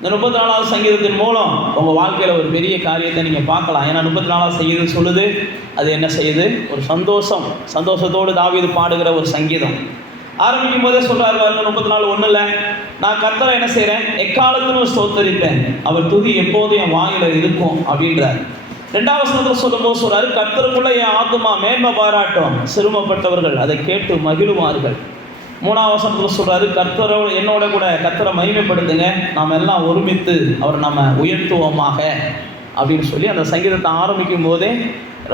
இந்த 34வது சங்கீதத்தின் மூலம் உங்கள் வாழ்க்கையில் ஒரு பெரிய காரியத்தை நீங்கள் பார்க்கலாம். ஏன்னா 34வது சங்கீதம் சொல்லுது, அது என்ன செய்யுது? ஒரு சந்தோஷத்தோடு தாவீது பாடுகிற ஒரு சங்கீதம். ஆரம்பிக்கும் போதே சொல்கிறார் பாருங்க, 34:1, நான் கர்த்தரை என்ன செய்கிறேன்? எக்காலத்திலும் ஸ்தோத்தரிப்பேன், அவர் துதி எப்போதும் என் வாயில இருக்கும் அப்படின்றார். 2வது வசனத்தில் சொல்லும்போது சொல்கிறாரு, கர்த்தருக்குள்ள என் ஆத்துமா மேன்மை பாராட்டும், சிறுமப்பட்டவர்கள் அதை கேட்டு மகிழுவார்கள். 3வது வசனத்தில் சொல்கிறாரு, கர்த்தரோடு என்னோட கூட கர்த்தரை மகிமைப்படுத்துங்க, நாம் எல்லாம் ஒருமித்து அவர் நம்ம உயர்த்துவோமாக அப்படின்னு சொல்லி அந்த சங்கீதத்தை ஆரம்பிக்கும் போதே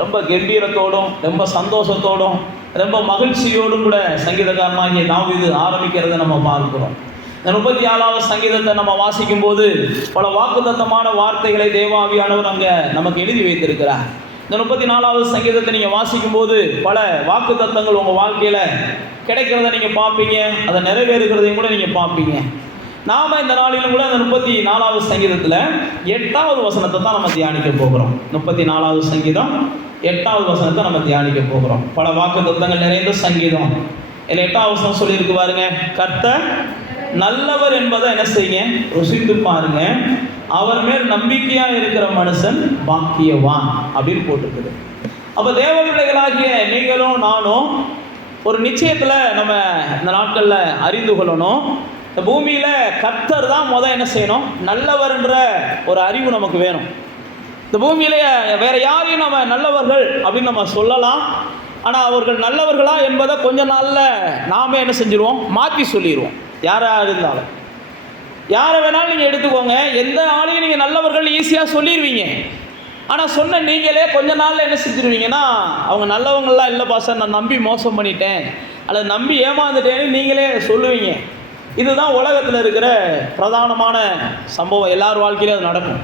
ரொம்ப கம்பீரத்தோடும் ரொம்ப சந்தோஷத்தோடும் ரொம்ப மகிழ்ச்சியோடும் கூட சங்கீதக்காரனாகிய தாவீது ஆரம்பிக்கிறத நம்ம பார்க்கிறோம். இந்த 34வது சங்கீதத்தை நம்ம வாசிக்கும் போது பல வாக்குத்தத்தமான வார்த்தைகளை தேவாவியானவர் அங்கே நமக்கு எழுதி வைத்திருக்கிறார். இந்த 34வது சங்கீதத்தை நீங்கள் வாசிக்கும் போது பல வாக்குத்தத்தங்கள் உங்கள் வாழ்க்கையில் கிடைக்கிறத நீங்கள் பார்ப்பீங்க, அதை நிறைவேறுகிறதையும் கூட நீங்கள் பார்ப்பீங்க. நாம் இந்த நாளிலும் கூட அந்த 34வது சங்கீதத்தில் 8வது வசனத்தை தான் நம்ம தியானிக்க போகிறோம். 34வது சங்கீதம் 8வது வசனத்தை நம்ம தியானிக்க போகிறோம். பல வாக்குத்தத்தங்கள் நிறைந்த சங்கீதம். இதில் 8வது வசனம் சொல்லியிருக்கு பாருங்க, கர்த்தர் நல்லவர் என்பதை என்ன செய்யுங்க? ருசித்து பாருங்க, அவர் மேல் நம்பிக்கையாக இருக்கிற மனுஷன் பாக்கியவான் அப்படின்னு போட்டிருக்குது. அப்போ தேவ பிள்ளைகளாகிய நீங்களும் நானும் ஒரு நிச்சயத்தில் நம்ம இந்த நாட்களில் அறிந்து கொள்ளணும். இந்த பூமியில் கர்த்தர் தான் என்ன செய்யணும்? நல்லவர்ன்ற ஒரு அறிவு நமக்கு வேணும். இந்த பூமியிலே வேற யாரையும் நம்ம நல்லவர்கள் அப்படின்னு நம்ம சொல்லலாம், ஆனால் அவர்கள் நல்லவர்களா என்பதை கொஞ்ச நாளில் நாம என்ன செஞ்சிருவோம்? மாற்றி சொல்லிடுவோம். யாராக இருந்தாலும், யாரை வேணாலும் நீங்கள் எடுத்துக்கோங்க, எந்த ஆளையும் நீங்கள் நல்லவர்கள் ஈஸியாக சொல்லிடுவீங்க. ஆனால் சொன்ன நீங்களே கொஞ்ச நாளில் என்ன செஞ்சிருவீங்கன்னா, அவங்க நல்லவங்களாம் இல்லை பாஸ்டர், நான் நம்பி மோசம் பண்ணிட்டேன் அல்லது நம்பி ஏமாந்துட்டேன்னு நீங்களே சொல்லுவீங்க. இதுதான் உலகத்தில் இருக்கிற பிரதானமான சம்பவம். எல்லார் வாழ்க்கையிலும் அது நடக்கும்.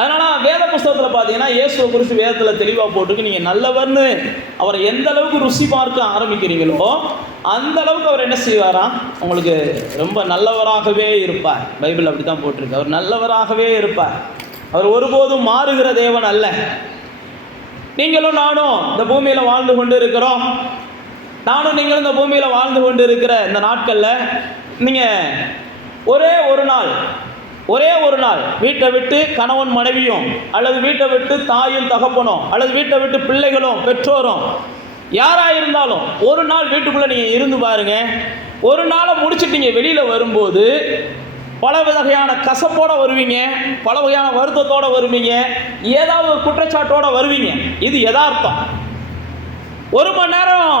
அதனால் வேத புஸ்தகத்தில் பார்த்தீங்கன்னா இயேசுவை குறித்து வேதத்தில் தெளிவாக போட்டுருக்கு. நீங்கள் நல்லவர்னு அவரை எந்த அளவுக்கு ருசி பார்க்க ஆரம்பிக்கிறீங்களோ அந்த அளவுக்கு அவர் என்ன செய்வாராம்? உங்களுக்கு ரொம்ப நல்லவராகவே இருப்பார். பைபிள் அப்படி தான் போட்டிருக்கு, அவர் நல்லவராகவே இருப்பார். அவர் ஒருபோதும் மாறுகிற தேவன் அல்ல. நீங்களும் நானும் இந்த பூமியில் வாழ்ந்து கொண்டு இருக்கிறோம். நானும் நீங்களும் இந்த பூமியில் வாழ்ந்து கொண்டு இருக்கிற இந்த நாட்களில் நீங்கள் ஒரே ஒரு நாள் வீட்டை விட்டு கணவன் மனைவியும் அல்லது வீட்டை விட்டு தாயும் தகப்பனும் அல்லது வீட்டை விட்டு பிள்ளைகளும் பெற்றோரும் யாராக இருந்தாலும் ஒரு நாள் வீட்டுக்குள்ளே நீங்கள் இருந்து பாருங்க. ஒரு நாளை முடிச்சுட்டு வெளியில் வரும்போது பல வகையான கசப்போடு வருவீங்க, பல வகையான வருத்தத்தோடு வருவீங்க, ஏதாவது ஒரு குற்றச்சாட்டோடு வருவீங்க. இது யதார்த்தம். ஒரு மணி நேரம்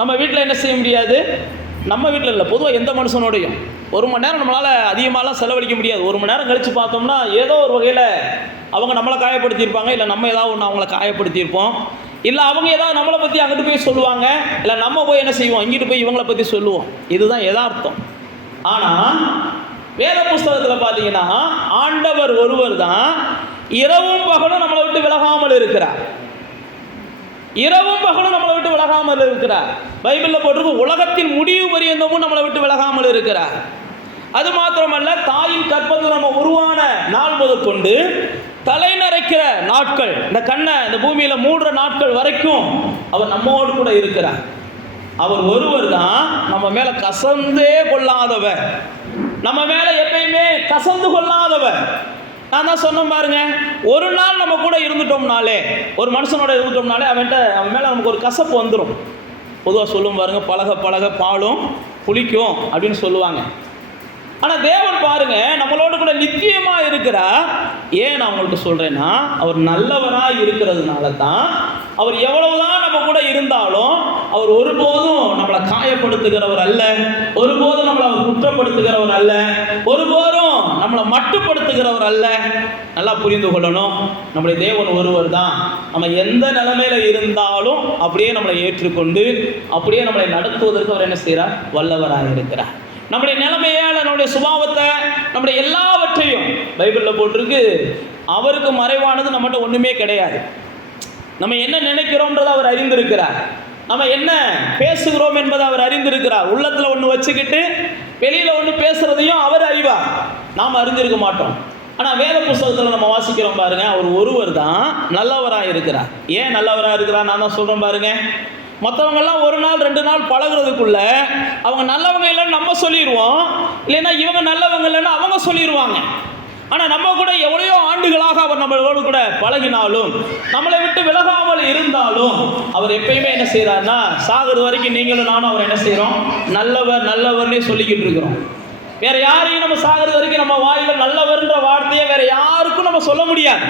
நம்ம வீட்டில் என்ன செய்ய முடியாது? நம்ம வீட்டில் இல்லை, பொதுவாக எந்த மனுஷனோடையும் ஒரு மணி நேரம் நம்மளால் அதிகமாகலாம் செலவழிக்க முடியாது. ஒரு மணி நேரம் கழித்து பார்த்தோம்னா ஏதோ ஒரு வகையில் அவங்க நம்மளை காயப்படுத்தியிருப்பாங்க, இல்லை நம்ம ஏதாவது ஒன்று அவங்கள காயப்படுத்தியிருப்போம், இல்லை அவங்க ஏதாவது நம்மளை பற்றி அங்கிட்டு போய் சொல்லுவாங்க, இல்லை நம்ம போய் என்ன செய்வோம்? இங்கிட்டு போய் இவங்களை பற்றி சொல்லுவோம். இதுதான் யதார்த்தம். ஆனால் வேத புஸ்தகத்தில் பார்த்தீங்கன்னா ஆண்டவர் ஒருவர் தான் இரவும் பகலும் நம்மளை விட்டு விலகாமல் இருக்கிறார். இரவும் பகலும் நம்மளை விட்டு விலகாமல் இருக்கிறார். பைபிளில் போட்டிருக்கு, உலகத்தின் முடிவு பரியந்தமும் நம்மளை விட்டு விலகாமல் இருக்கிறார். அது மாத்திரமல்ல, தாயின் கற்பத்தில் நம்ம உருவான நாள் முதற்கொண்டு தலை நரைக்கிற நாட்கள், இந்த பூமியில் மூடுற நாட்கள் வரைக்கும் அவர் நம்மோடு கூட இருக்கிறார். அவர் ஒருவர் தான் நம்ம மேலே கசந்தே கொள்ளாதவர், நம்ம மேலே எப்பயுமே கசந்து கொள்ளாதவர். நான் தான் சொன்னேன் பாருங்க, ஒரு நாள் நம்ம கூட இருந்துட்டோம்னாலே, ஒரு மனுஷனோட இருந்துட்டோம்னாலே அவன் மேலே நமக்கு ஒரு கசப்பு வந்துடும். பொதுவாக சொல்லும் பாருங்க, பழக பழக பாலும் புளிக்கும் அப்படின்னு சொல்லுவாங்க. ஆனால் தேவன் பாருங்க நம்மளோட கூட நித்தியமாக இருக்கிறார். ஏன் நான் உங்களுக்கு சொல்கிறேன்னா, அவர் நல்லவராக இருக்கிறதுனால தான். அவர் எவ்வளவுதான் நம்ம கூட இருந்தாலும் அவர் ஒருபோதும் நம்மளை காயப்படுத்துகிறவர் அல்ல, ஒருபோதும் நம்மளை அவர் குற்றப்படுத்துகிறவர் அல்ல, ஒருபோதும் நம்மளை மட்டுப்படுத்துகிறவர் அல்ல. நல்லா புரிந்து கொள்ளணும், நம்முடைய தேவன் ஒருவர் தான். நம்ம எந்த நிலைமையில இருந்தாலும் அப்படியே நம்மளை ஏற்றுக்கொண்டு அப்படியே நம்மளை நடத்துவதற்கு அவர் என்ன செய்கிறார்? வல்லவராக இருக்கிறார். நம்முடைய நிலைமையால் நம்முடைய சுபாவத்தை நம்முடைய எல்லாவற்றையும் பைபிளில் போட்டிருக்கு, அவருக்கு மறைவானது நம்மகிட்ட ஒன்றுமே கிடையாது. நம்ம என்ன நினைக்கிறோம்ன்றதை அவர் அறிந்திருக்கிறார், நம்ம என்ன பேசுகிறோம் என்பதை அவர் அறிந்திருக்கிறார். உள்ளத்தில் ஒன்று வச்சுக்கிட்டு வெளியில் ஒன்று பேசுகிறதையும் அவர் அறிவார், நாம் அறிந்திருக்க மாட்டோம். ஆனால் வேத புஸ்தகத்தில் நம்ம வாசிக்கிறோம் பாருங்க, அவர் ஒருவர் தான் நல்லவராக இருக்கிறார். ஏன் நல்லவராக இருக்கிறார்? நான் தான் சொல்கிறேன் பாருங்க, மற்றவங்கெல்லாம் ஒரு நாள் 2 நாள் பழகுறதுக்குள்ள அவங்க நல்லவங்க இல்லைன்னு நம்ம சொல்லிடுவோம், இல்லைன்னா இவங்க நல்லவங்க இல்லைன்னு அவங்க சொல்லிடுவாங்க. ஆனால் நம்ம கூட எவ்வளையோ ஆண்டுகளாக அவர் நம்மளோடு கூட பழகினாலும், நம்மளை விட்டு விலகாமல் இருந்தாலும், அவர் எப்பயுமே என்ன செய்கிறாருன்னா, சாகிறது வரைக்கும் நீங்களும் நானும் அவர் என்ன செய்கிறோம், நல்லவர் நல்லவர்னே சொல்லிக்கிட்டு இருக்கிறோம். வேற யாரையும் நம்ம சாகிறது வரைக்கும் நம்ம வாயில நல்லவர்ன்ற வார்த்தையை வேற யாருக்கும் நம்ம சொல்ல முடியாது.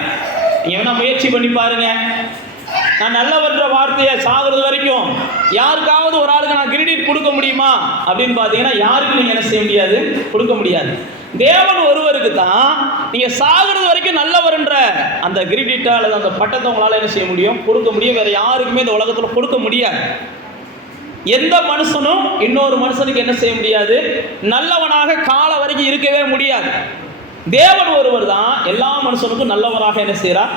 நீங்க வேணா முயற்சி பண்ணி பாருங்க. நான் நல்லவர்ன்ற வார்த்தையை சாகிறது வரைக்கும் யாருக்காவது ஒரு ஆளுக்கு நான் கிரெடிட் கொடுக்க முடியுமா அப்படின்னு பார்த்தீங்கன்னா யாருக்கும் நீங்க என்ன செய்ய முடியாது, கொடுக்க முடியாது. தேவன் ஒருவருக்கு தான் நீங்க சாகிறது வரைக்கும் நல்லவர்ன்ற அந்த கிரெடிட்டா அல்லது அந்த பட்டத்தை உங்களால என்ன செய்ய முடியும், கொடுக்க முடியும். வேற யாருக்குமே இந்த உலகத்தில் கொடுக்க முடியாது. எந்த மனுஷனும் இன்னொரு மனுஷனுக்கு என்ன செய்ய முடியாது, நல்லவனாக கால வரைக்கும் இருக்கவே முடியாது. தேவன் ஒருவர் தான் எல்லா மனுஷனுக்கும் நல்லவராக என்ன செய்கிறார்,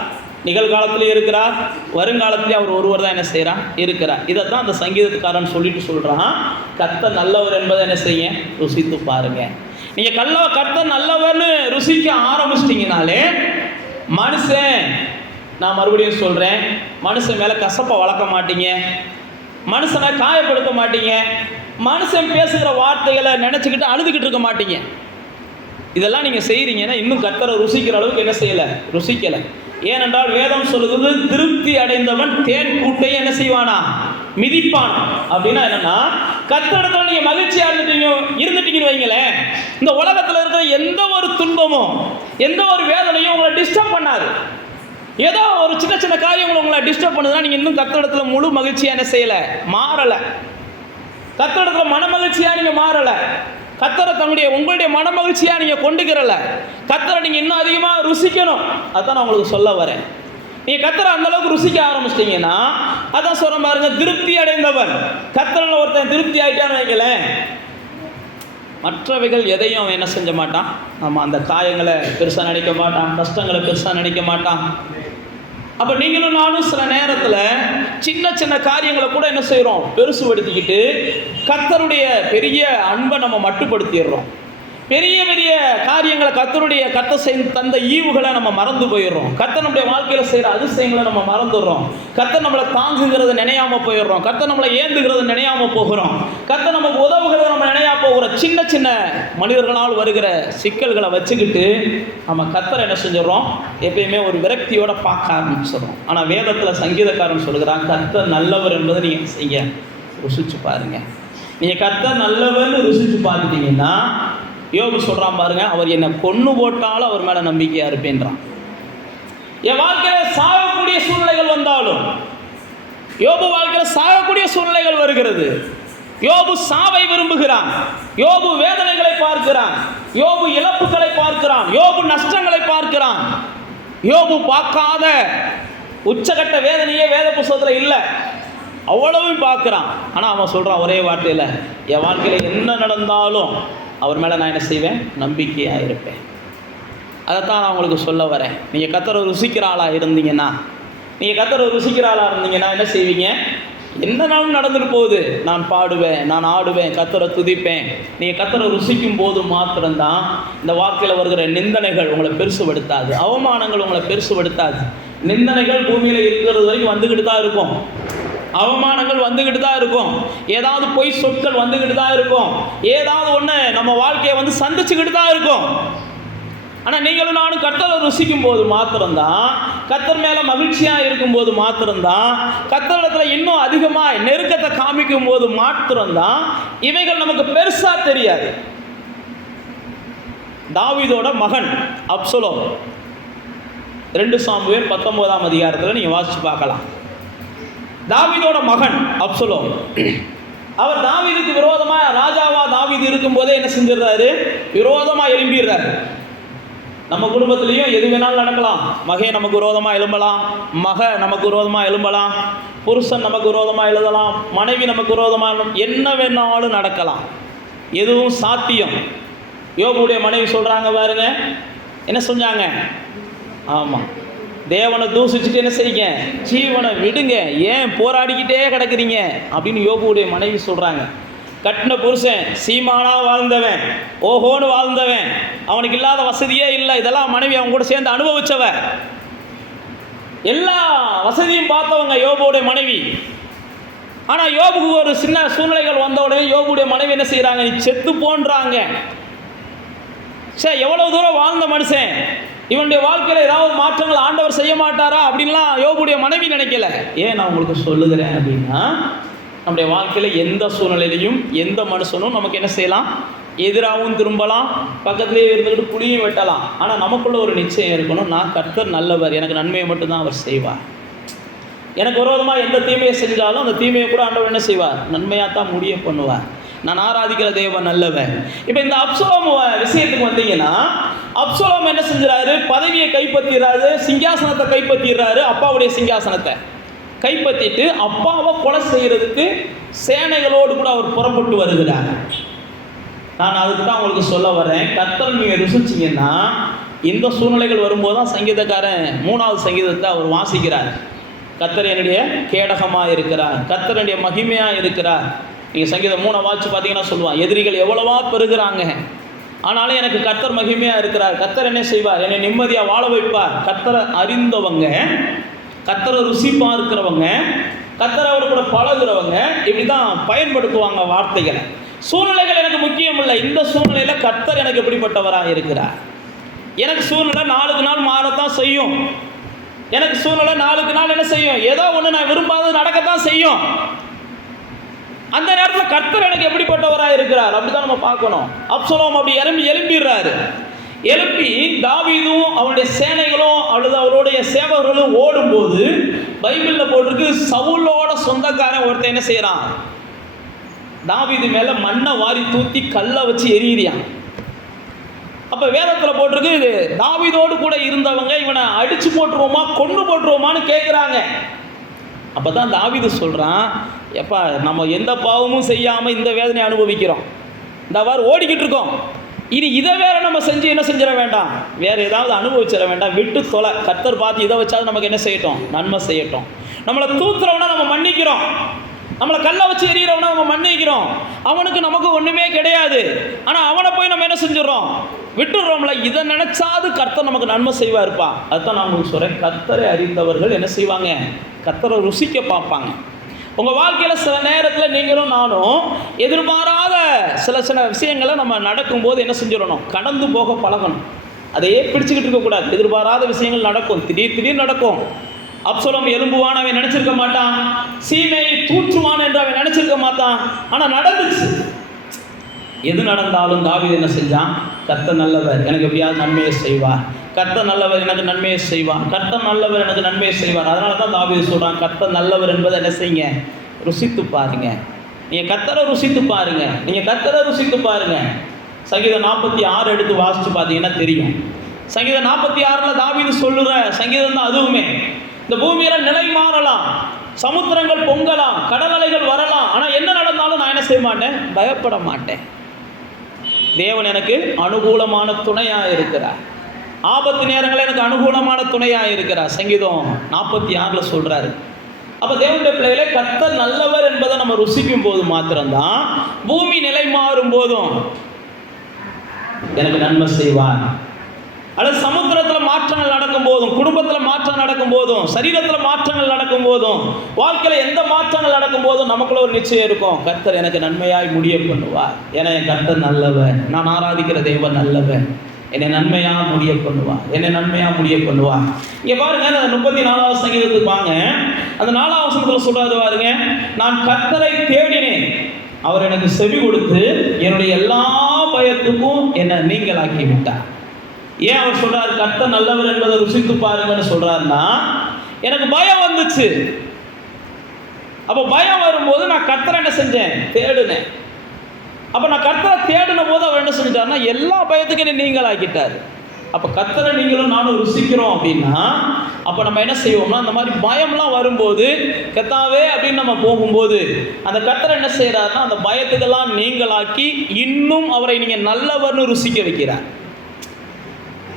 நிகழ்காலத்திலே இருக்கிறார், வருங்காலத்திலே அவர் ஒருவர் தான் என்ன செய்கிறார், இருக்கிறார். இதைத்தான் அந்த சங்கீதத்துக்காரன் சொல்லிட்டு சொல்கிறான், கர்த்தர் நல்லவர் என்பதை என்ன செய்ய, ருசித்து பாருங்க. நீங்கள் கர்த்தர் நல்லவர்னு ருசிக்க ஆரம்பிச்சிட்டிங்கனாலே மனுஷன், நான் மறுபடியும் சொல்கிறேன், மனுஷன் மேலே கசப்பை வளர்க்க மாட்டீங்க, மனுஷனை காயப்படுத்த மாட்டீங்க, மனுஷன் பேசுகிற வார்த்தைகளை நினச்சிக்கிட்டு அழுதுகிட்டு இருக்க மாட்டீங்க. இதெல்லாம் நீங்கள் செய்கிறீங்கன்னா இன்னும் கர்த்தரை ருசிக்கிற அளவுக்கு என்ன செய்யலை, ருசிக்கலை. ஏனென்றால் வேதம் சொல்லுது, திருப்தி அடைந்தவன் தேன் கூட்டையும் என்ன செய்வானா, மிதிப்பான். அப்படின்னா என்னன்னா, கர்த்தரிடத்துல நீங்கள் மகிழ்ச்சியாக இருந்துட்டீங்கன்னு வைங்களேன், இந்த உலகத்தில் இருக்கிற எந்த ஒரு துன்பமும் எந்த ஒரு வேதனையும் உங்களை டிஸ்டர்ப் பண்ணாது. ஏதோ ஒரு சின்ன சின்ன காரியம் உங்களை டிஸ்டர்ப் பண்ணுதுன்னா நீங்கள் இன்னும் கர்த்தரிடத்துல முழு மகிழ்ச்சியாக என்ன செய்யலை, மாறலை. கர்த்தரிடத்துல மன மகிழ்ச்சியாக நீங்கள் மாறலை. கர்த்தரை உங்களுடைய மன மகிழ்ச்சியாக நீங்கள் கொண்டுக்கிறல. கர்த்தரை நீங்கள் இன்னும் அதிகமாக ருசிக்கணும். அதான் நான் உங்களுக்கு சொல்ல வரேன். நீங்கள் கர்த்தரை அந்த அளவுக்கு ருசிக்க ஆரம்பிச்சிட்டிங்கன்னா, அதான் சொல்ற பாருங்க, திருப்தி அடைந்தவன். கர்த்தரில் ஒருத்தன் திருப்தி ஆகிட்டான்னு வைங்களேன், மற்றவைகள் எதையும் அவன் என்ன செஞ்ச மாட்டான், நம்ம அந்த காயங்களை பெருசாக நினைக்க மாட்டான், கஷ்டங்களை பெருசாக நினைக்க மாட்டான். அப்போ நீங்களும் நானும் சில நேரத்தில் சின்ன சின்ன காரியங்களை கூட என்ன செய்கிறோம், பெருசுபடுத்திக்கிட்டு கர்த்தருடைய பெரிய அன்பை நம்ம மட்டுப்படுத்திடுறோம். பெரிய பெரிய காரியங்களை கர்த்தர் தந்த ஈவுகளை நம்ம மறந்து போயிடுறோம். கர்த்தர் நம்முடைய வாழ்க்கையில் செய்கிற அதிசயங்களை நம்ம மறந்துடுறோம். கர்த்தர் நம்மளை தாங்குகிறத நினையாம போயிடுறோம். கர்த்தர் நம்மளை ஏந்துகிறத நினையாம போகிறோம். கர்த்தர் நமக்கு உதவுகிறத நம்ம நினையாம போகிறோம். சின்ன சின்ன மனிதர்களால் வருகிற சிக்கல்களை வச்சுக்கிட்டு நம்ம கர்த்தரை என்ன செஞ்சிடறோம், எப்பயுமே ஒரு விரக்தியோட பார்க்க ஆரம்பிச்சிடறோம். ஆனால் வேதத்தில் சங்கீதக்காரன் சொல்கிறான், கர்த்தர் நல்லவர் என்பதை நீங்கள் செய்ய ருசிச்சு பாருங்க. நீங்கள் கர்த்தர் நல்லவர்னு ருசிச்சு பார்த்துட்டீங்கன்னா, யோபு சொல்கிறான் பாருங்க, அவர் என்னை கொன்று போட்டாலும் அவர் மேலே நம்பிக்கையாக இருப்பேன்றான். என் வாழ்க்கையில் சாகக்கூடிய சூழ்நிலைகள் வந்தாலும், யோபு வாழ்க்கையில் சாகக்கூடிய சூழ்நிலைகள் வருகிறது, யோபு சாவை விரும்புகிறான், யோபு வேதனைகளை பார்க்கிறான், யோபு இழப்புகளை பார்க்கிறான், யோபு நஷ்டங்களை பார்க்கிறான். யோபு பார்க்காத உச்சகட்ட வேதனையே வேத புத்தகத்தில் இல்லை, அவ்வளவும் பார்க்குறான். ஆனால் அவன் சொல்கிறான் ஒரே வார்த்தையில், என் வாழ்க்கையில் என்ன நடந்தாலும் அவர் மேலே நான் என்ன செய்வேன், நம்பிக்கையாக இருப்பேன். அதைத்தான் நான் உங்களுக்கு சொல்ல வரேன். நீங்கள் கர்த்தரை ருசிக்கிற ஆளாக இருந்தீங்கன்னா, என்ன செய்வீங்க, என்ன நாளும் நடந்துட்டு போகுது, நான் பாடுவேன், நான் ஆடுவேன், கர்த்தரை துதிப்பேன். நீங்கள் கர்த்தரை ருசிக்கும் போது மாத்திரம்தான் இந்த வாழ்க்கையில் வருகிற நிந்தனைகள் உங்களை பெருசுபடுத்தாது, அவமானங்கள் உங்களை பெருசுபடுத்தாது. நிந்தனைகள் பூமியில் இருக்கிறது வரைக்கும் வந்துக்கிட்டு தான் இருக்கும், அவமானங்கள் வந்துக்கிட்டு தான் இருக்கும், ஏதாவது பொய் சொற்கள் வந்துக்கிட்டு தான் இருக்கும், ஏதாவது ஒன்று நம்ம வாழ்க்கையை சந்திச்சுக்கிட்டு தான் இருக்கும். ஆனால் நீங்களும் நானும் கர்த்தரை ருசிக்கும் போது மாத்திரம்தான், கர்த்தர் மேலே மகிழ்ச்சியாக இருக்கும்போது மாத்திரம்தான், கர்த்தரிடத்தில் இன்னும் அதிகமாக நெருக்கத்தை காமிக்கும் போது மாத்திரம்தான் இவைகள் நமக்கு பெருசாக தெரியாது. தாவீதோட மகன் அப்சலோம் 2 சாமுவேல் 19ஆம் அதிகாரத்தில் நீங்கள் வாசித்து பார்க்கலாம். தாவீதோட மகன் அப்சலோம், அவர் தாவீதுக்கு விரோதமாக ராஜாவா தாவீது இருக்கும்போதே என்ன செஞ்சிடறாரு, விரோதமாக எழும்பிடுறாரு. நம்ம குடும்பத்திலையும் எது வேணாலும் நடக்கலாம். மகன் நமக்கு விரோதமாக எழும்பலாம், நமக்கு விரோதமாக எழும்பலாம், புருஷன் நமக்கு விரோதமாக எழுதலாம், மனைவி நமக்கு விரோதமாக, என்ன வேணாலும் நடக்கலாம், எதுவும் சாத்தியம். யோபுடைய மனைவி சொல்கிறாங்க பாருங்க, என்ன சொன்னாங்க, ஆமாம், தேவனை தூசிச்சுட்டு என்ன செய்யுங்க, ஜீவனை விடுங்க, ஏன் போராடிக்கிட்டே கிடக்குறீங்க அப்படின்னு யோபுடைய மனைவி சொல்கிறாங்க. கட்டின புருஷன் சீமானா வாழ்ந்தவன், ஓஹோன்னு வாழ்ந்தவன், அவனுக்கு இல்லாத வசதியே இல்லை. இதெல்லாம் மனைவி அவங்க கூட சேர்ந்து அனுபவிச்சவ, எல்லா வசதியும் பார்த்தவங்க யோபுடைய மனைவி. ஆனால் யோபுக்கு ஒரு சின்ன சூழ்நிலைகள் வந்த உடனே யோபுடைய மனைவி என்ன செய்கிறாங்க, நீ செத்து போன்றாங்க. சரி, எவ்வளவு தூரம் வாழ்ந்த மனுஷன், இவனுடைய வாழ்க்கையில் ஏதாவது மாற்றங்கள் ஆண்டவர் செய்ய மாட்டாரா அப்படின்லாம் யோபுடைய மனைவி நினைக்கல. ஏன் நான் உங்களுக்கு சொல்லுகிறேன் அப்படின்னா, நம்முடைய வாழ்க்கையில் எந்த சூழ்நிலையிலையும் எந்த மனுஷனும் நமக்கு என்ன செய்யலாம், எதிராகவும் திரும்பலாம், பக்கத்திலே இருந்துக்கிட்டு புளியும் வெட்டலாம். ஆனால் நமக்குள்ள ஒரு நிச்சயம் இருக்கணும், நான் கர்த்தர் நல்லவர், எனக்கு நன்மையை மட்டும்தான் அவர் செய்வார். எனக்கு விரோதமாக எந்த தீமையை செஞ்சாலும் அந்த தீமையை கூட ஆண்டவர் என்ன செய்வார், நன்மையாக தான் முடிய பண்ணுவார். நான் ஆராதிக்கிற தேவன் நல்லவன். இப்போ இந்த அப்சலோம் விஷயத்துக்கு வந்தீங்கன்னா, அப்சலோம் என்ன செஞ்சுறாரு, பதவியை கைப்பற்றிடுறாரு, சிங்காசனத்தை கைப்பற்றிடுறாரு, அப்பாவுடைய சிங்காசனத்தை கைப்பற்றிட்டு அப்பாவை கொலை செய்கிறதுக்கு சேனைகளோடு கூட அவர் புறப்பட்டு வருகிறார். நான் அதுக்கு தான் உங்களுக்கு சொல்ல வரேன், கர்த்தர் நீங்கள் ருசிச்சிங்கன்னா இந்த சூழ்நிலைகள் வரும்போது தான் சங்கீதக்காரன் 3வது சங்கீதத்தை அவர் வாசிக்கிறார். கர்த்தர் என்னுடைய கேடகமாக இருக்கிறார், கர்த்தர் என்னுடைய மகிமையாக இருக்கிறார். நீங்கள் சங்கீதம் 3 வாட்சி பார்த்தீங்கன்னா சொல்லுவான், எதிரிகள் எவ்வளவா பெருகிறாங்க, ஆனாலும் எனக்கு கர்த்தர் மகிமையாக இருக்கிறார், கர்த்தர் என்ன செய்வார், என்னை நிம்மதியாக வாழ வைப்பார். கர்த்தரை அறிந்தவங்க, கர்த்தரை ருசி பார்க்கிறவங்க, கர்த்தரோட கூட பழகுறவங்க இப்படி தான் பயன்படுத்துவாங்க வார்த்தைகளை. சூழ்நிலைகள் எனக்கு முக்கியம் இல்லை, இந்த சூழ்நிலையில் கர்த்தர் எனக்கு எப்படிப்பட்டவராக இருக்கிறார். எனக்கு சூழ்நிலை நாளுக்கு நாள் மாறத்தான் செய்யும், எனக்கு சூழ்நிலை நாளுக்கு நாள் என்ன செய்யும், ஏதோ ஒன்று நான் விரும்பாதது நடக்கத்தான் செய்யும். அந்த நேரத்தில் கர்த்தர் எனக்கு எப்படிப்பட்டவராக இருக்கிறார் அப்படிதான் நம்ம பார்க்கணும். அப்சலோம் அப்படி எழும்பிடுறாரு. எழுப்பி தாவீதும் அவருடைய சேனைகளும் அல்லது அவருடைய சேவகர்களும் ஓடும்போது பைபிளில் போட்டிருக்கு, சவுலோட சொந்தக்காரன் ஒருத்தன் என்ன செய்யறான், தாவீது மேலே மண்ணை வாரி தூத்தி கல்லை வச்சு எரியிறான். அப்போ வேதத்தில் போட்டிருக்கு, இது தாவீதோடு கூட இருந்தவங்க இவனை அடிச்சு போட்டுருவோமா கொண்டு போட்டுருவோமான்னு கேட்குறாங்க. அப்போ தான் தாவீது சொல்கிறான், எப்பா நம்ம எந்த பாவமும் செய்யாமல் இந்த வேதனை அனுபவிக்கிறோம், இந்த வாரம் ஓடிக்கிட்டு இருக்கோம், இனி இதை வேற நம்ம செஞ்சு என்ன செஞ்சிட வேண்டாம், வேறு ஏதாவது அனுபவிச்சிட வேண்டாம், விட்டு தொலை, கர்த்தர் பார்த்து இதை வச்சாவது நமக்கு என்ன செய்யட்டும், நன்மை செய்யட்டும். நம்மளை தூத்துறவனா நம்ம மன்னிக்கிறோம், நம்மளை கல்லை வச்சு எறிகிறவனா நம்ம மன்னிக்கிறோம், அவனுக்கு நமக்கு ஒன்றுமே கிடையாது, ஆனால் அவனை போய் நம்ம என்ன செஞ்சிடறோம், விட்டுடுறோம்ல. இதை நினைச்சாது கர்த்தர் நமக்கு நன்மை செய்வா இருப்பான். அதுதான் நான் உங்களுக்கு சொல்கிறேன், கர்த்தரை அறிந்தவர்கள் என்ன செய்வாங்க, கர்த்தரை ருசிக்க பார்ப்பாங்க. உங்கள் வாழ்க்கையில் சில நேரத்தில் நீங்களும் நானும் எதிர்பாராத சில விஷயங்களை நம்ம நடக்கும்போது என்ன செஞ்சிடணும், கடந்து போக பழகணும். அதையே பிடிச்சிக்கிட்டு இருக்கக்கூடாது. எதிர்பாராத விஷயங்கள் நடக்கும், திடீர் நடக்கும். அப்சலோம் எழும்புவான் அவன் நினச்சிருக்க மாட்டான், சீமையை தூற்றுவான் என்று அவன் நினச்சிருக்க மாட்டான், ஆனால் நடந்துச்சு. எது நடந்தாலும் தாவீது என்ன செஞ்சான், கர்த்தர் நல்லவர், எனக்கு எப்படியாவது நன்மையை செய்வார், கர்த்தர் நல்லவர் எனக்கு நன்மையை செய்வார், கர்த்தர் நல்லவர் எனக்கு நன்மையை செய்வார். அதனால தான் தாவீது சொல்கிறான், கர்த்தர் நல்லவர் என்பதை என்ன செய்யுங்க, ருசித்து பாருங்க. நீங்கள் கர்த்தரை ருசித்து பாருங்க, நீங்கள் கர்த்தரை ருசித்து பாருங்க. சங்கீதம் 46 எடுத்து வாசித்து பார்த்தீங்கன்னா தெரியும். சங்கீதம் 46 தாவீது சொல்லுற சங்கீதம் தான் அதுவுமே. இந்த பூமியில் நிலை மாறலாம், சமுத்திரங்கள் பொங்கலாம், கடல் அலைகள் வரலாம், ஆனால் என்ன நடந்தாலும் நான் என்ன செய்ய மாட்டேன், பயப்பட மாட்டேன். தேவன் எனக்கு அனுகூலமான துணையாக இருக்கிறார், ஆபத்து நேரங்களில் எனக்கு அனுகூலமான துணையாக இருக்கிறார். சங்கீதம் 46 சொல்கிறாரு. அப்போ தேவனுடைய பிள்ளைகளே, கர்த்தர் நல்லவர் என்பதை நம்ம ருசிக்கும் போது மாத்திரம்தான், பூமி நிலை மாறும் போதும் எனக்கு நன்மை செய்வார், அல்லது சமுத்திரத்தில் மாற்றங்கள் நடக்கும் போதும், குடும்பத்தில் மாற்றம் நடக்கும் போதும், சரீரத்தில் மாற்றங்கள் நடக்கும் போதும், வாழ்க்கையில் எந்த மாற்றங்கள் நடக்கும் போதும் நமக்குள்ள ஒரு நிச்சயம் இருக்கும், கர்த்தர் எனக்கு நன்மையாய் முடிய பண்ணுவார். ஏன்னா என் கர்த்தர் நல்லவர், நான் ஆராதிக்கிற தேவன் நல்லவர், என்னை நன்மையாக முடிய பண்ணுவார், என்னை நன்மையாக முடிய பண்ணுவார். இங்கே பாருங்க, அந்த 34வது சங்கீதத்துக்கு வாங்க. அந்த 4வது வசனத்தில் சொல்றாரு பாருங்க, நான் கர்த்தரை தேடினேன், அவர் எனக்கு செவி கொடுத்து என்னுடைய எல்லா பயத்துக்கும் என்னை நீங்களாக்கி விட்டார். ஏன் அவர் சொல்றாரு கர்த்தர் நல்லவர் என்பதை ருசித்து பாருங்கன்னு சொல்றாருன்னா, எனக்கு பயம் வந்துச்சு. அப்போ பயம் வரும்போது நான் கர்த்தரை என்ன செஞ்சேன், தேடினேன். அப்போ நான் கர்த்தரை தேடின போது அவர் என்ன செஞ்சிட்டாருன்னா, எல்லா பயத்துக்கும் என்ன நீங்களாக்கிட்டார். அப்போ கர்த்தரை நீங்களும் நானும் ருசிக்கிறோம் அப்படின்னா, அப்போ நம்ம என்ன செய்வோம்னா, அந்த மாதிரி பயம்லாம் வரும்போது கர்த்தாவே அப்படின்னு நம்ம போகும்போது அந்த கர்த்தரை என்ன செய்கிறாருன்னா, அந்த பயத்துக்கெல்லாம் நீங்களாக்கி இன்னும் அவரை நீங்கள் நல்லவர்னு ருசிக்க வைக்கிறார்.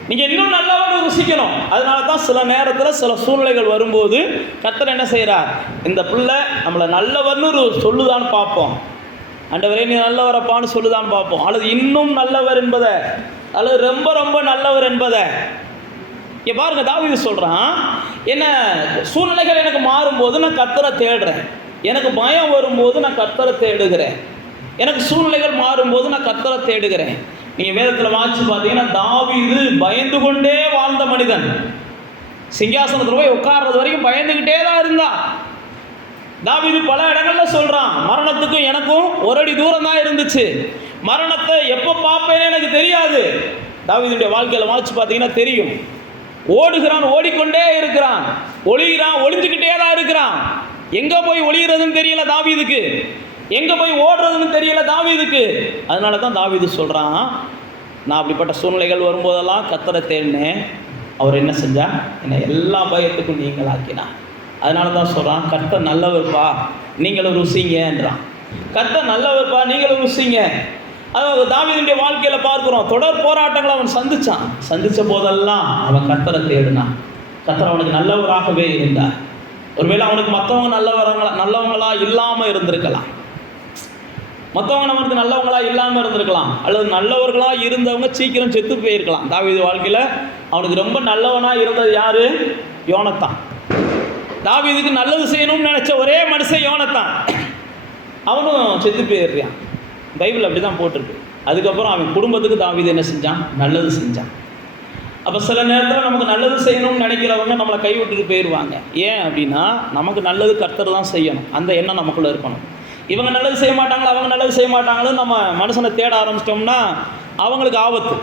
நீங்கள் இன்னும் நல்லவர்னு ருசிக்கணும். அதனால தான் சில நேரத்தில் சில சூழ்நிலைகள் வரும்போது கர்த்தர் என்ன செய்கிறார், இந்த பிள்ளை நம்மளை நல்லவர்னு சொல்லுதான்னு பார்ப்போம், ஆண்டவரே நீ நல்லவரப்பான்னு சொல்லுதான்னு பார்ப்போம், அல்லது இன்னும் நல்லவர் என்பதை, அல்லது ரொம்ப ரொம்ப நல்லவர் என்பதை. இங்கே பாருங்க, தாவீது சொல்கிறான், என்ன சூழ்நிலைகள் எனக்கு மாறும்போது நான் கர்த்தரை தேடுறேன். எனக்கு பயம் வரும்போது நான் கர்த்தரை தேடுகிறேன். எனக்கு சூழ்நிலைகள் மாறும்போது நான் கர்த்தரை தேடுகிறேன். நீங்கள் வேதத்தில் வாசிச்சு பார்த்தீங்கன்னா தாவீது பயந்து கொண்டே வாழ்ந்த மனிதன். சிங்காசனத்தில் போய் உட்கார்றது வரைக்கும் பயந்துக்கிட்டே தான் இருந்தான். தாவீது பல இடங்கள்ல சொல்றான், மரணத்துக்கும் எனக்கும் ஒரு அடி தூரம் தான் இருந்துச்சு, மரணத்தை எப்போ பார்ப்பேன்னு எனக்கு தெரியாது. தாவீதுடைய வாழ்க்கையில் வாசிச்சு பார்த்தீங்கன்னா தெரியும். ஓடுகிறான், ஓடிக்கொண்டே இருக்கிறான், ஒளிகிறான், ஒளிஞ்சுக்கிட்டே தான் இருக்கிறான். எங்கே போய் ஒளிகிறதுன்னு தெரியல தாவீதுக்கு, எங்கே போய் ஓடுறதுன்னு தெரியல தாவீதுக்கு. அதனால தான் தாவீது சொல்கிறான், நான் அப்படிப்பட்ட சூழ்நிலைகள் வரும்போதெல்லாம் கர்த்தரை தேடினேன், அவர் என்ன செஞ்சா, என்னை எல்லா பயத்துக்கும் நீங்களாக்கினான். அதனால தான் சொல்கிறான், கர்த்தர் நல்லவர்ப்பா நீங்களும் ருசிங்கன்றான். கர்த்தர் நல்லவர்ப்பா நீங்களும் ருசிங்க. அதாவது தாவீதுடைய வாழ்க்கையில் பார்க்குறோம், தொடர் போராட்டங்களை அவன் சந்தித்த போதெல்லாம் அவன் கர்த்தரை தேடினான். கர்த்தர் அவனுக்கு நல்லவராகவே இருந்தார். ஒருவேளை அவனுக்கு மற்றவங்க நல்லவங்களா இல்லாமல் இருந்திருக்கலாம், மற்றவங்க நமக்கு நல்லவங்களா இல்லாமல் இருந்திருக்கலாம், அல்லது நல்லவர்களாக இருந்தவங்க சீக்கிரம் செத்து போயிருக்கலாம். தாவீது வாழ்க்கையில் அவனுக்கு ரொம்ப நல்லவனாக இருந்தது யார்? யோனத்தான். தாவீதுக்கு நல்லது செய்யணும்னு நினச்ச ஒரே மனுஷன் யோனத்தான். அவனும் செத்து போயிடுறான். பைபிள் அப்படி தான் போட்டிருக்கு. அதுக்கப்புறம் அவன் குடும்பத்துக்கு தாவீது என்ன செஞ்சான்? நல்லது செஞ்சான். அப்போ சில நேரத்தில் நமக்கு நல்லது செய்யணும்னு நினைக்கிறவங்க நம்மளை கைவிட்டுட்டு போயிடுவாங்க. ஏன் அப்படின்னா, நமக்கு நல்லது கர்த்தர் தான் செய்யணும், அந்த எண்ணம் நமக்குள்ளே இருக்கணும். இவங்க நல்லது செய்ய மாட்டாங்களா, அவங்க நல்லது செய்ய மாட்டாங்களும் நம்ம மனுஷனை தேட ஆரம்பிச்சிட்டோம்னா அவங்களுக்கு ஆபத்து.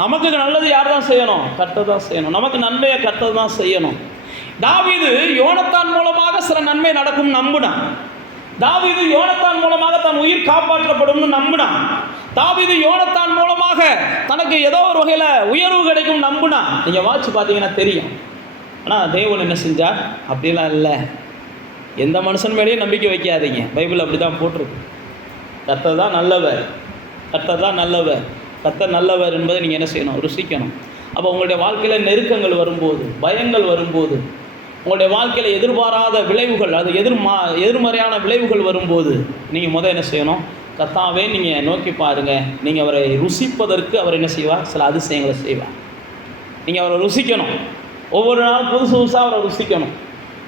நமக்கு நல்லது யார் தான் செய்யணும்? கர்த்தர் தான் செய்யணும். நமக்கு நன்மையை கர்த்தர் தான் செய்யணும். தாவீது யோனத்தான் மூலமாக சில நன்மை நடக்கும் நம்பினான். தாவீது யோனத்தான் மூலமாக தன் உயிர் காப்பாற்றப்படும்னு நம்பினான். தாவீது யோனத்தான் மூலமாக தனக்கு ஏதோ ஒரு வகையில் உயர்வு கிடைக்கும் நம்பினான். நீங்கள் வாட்சி பார்த்தீங்கன்னா தெரியும். ஆனால் தேவன் என்ன செஞ்சார்? அப்படிலாம் இல்லை. எந்த மனுஷன் மேலேயும் நம்பிக்கை வைக்காதீங்க. பைபிள் அப்படி தான் போட்டிருக்கு. கர்த்தர் தான் நல்லவர், கர்த்தர் தான் நல்லவர், கர்த்தர் நல்லவர் என்பதை நீங்கள் என்ன செய்யணும்? ருசிக்கணும். அப்போ உங்களுடைய வாழ்க்கையில் நெருக்கங்கள் வரும்போது, பயங்கள் வரும்போது, உங்களுடைய வாழ்க்கையில் எதிர்பாராத விளைவுகள், அது எதிர்மறையான விளைவுகள் வரும்போது நீங்கள் என்ன செய்யணும்? கர்த்தாவே நீங்கள் நோக்கி பாருங்கள். நீங்கள் அவரை ருசிப்பதற்கு அவர் என்ன செய்வார்? சில அதிசயங்களை செய்வார். நீங்கள் அவரை ருசிக்கணும். ஒவ்வொரு நாளும் புதுசு புதுசாக அவரை ருசிக்கணும்.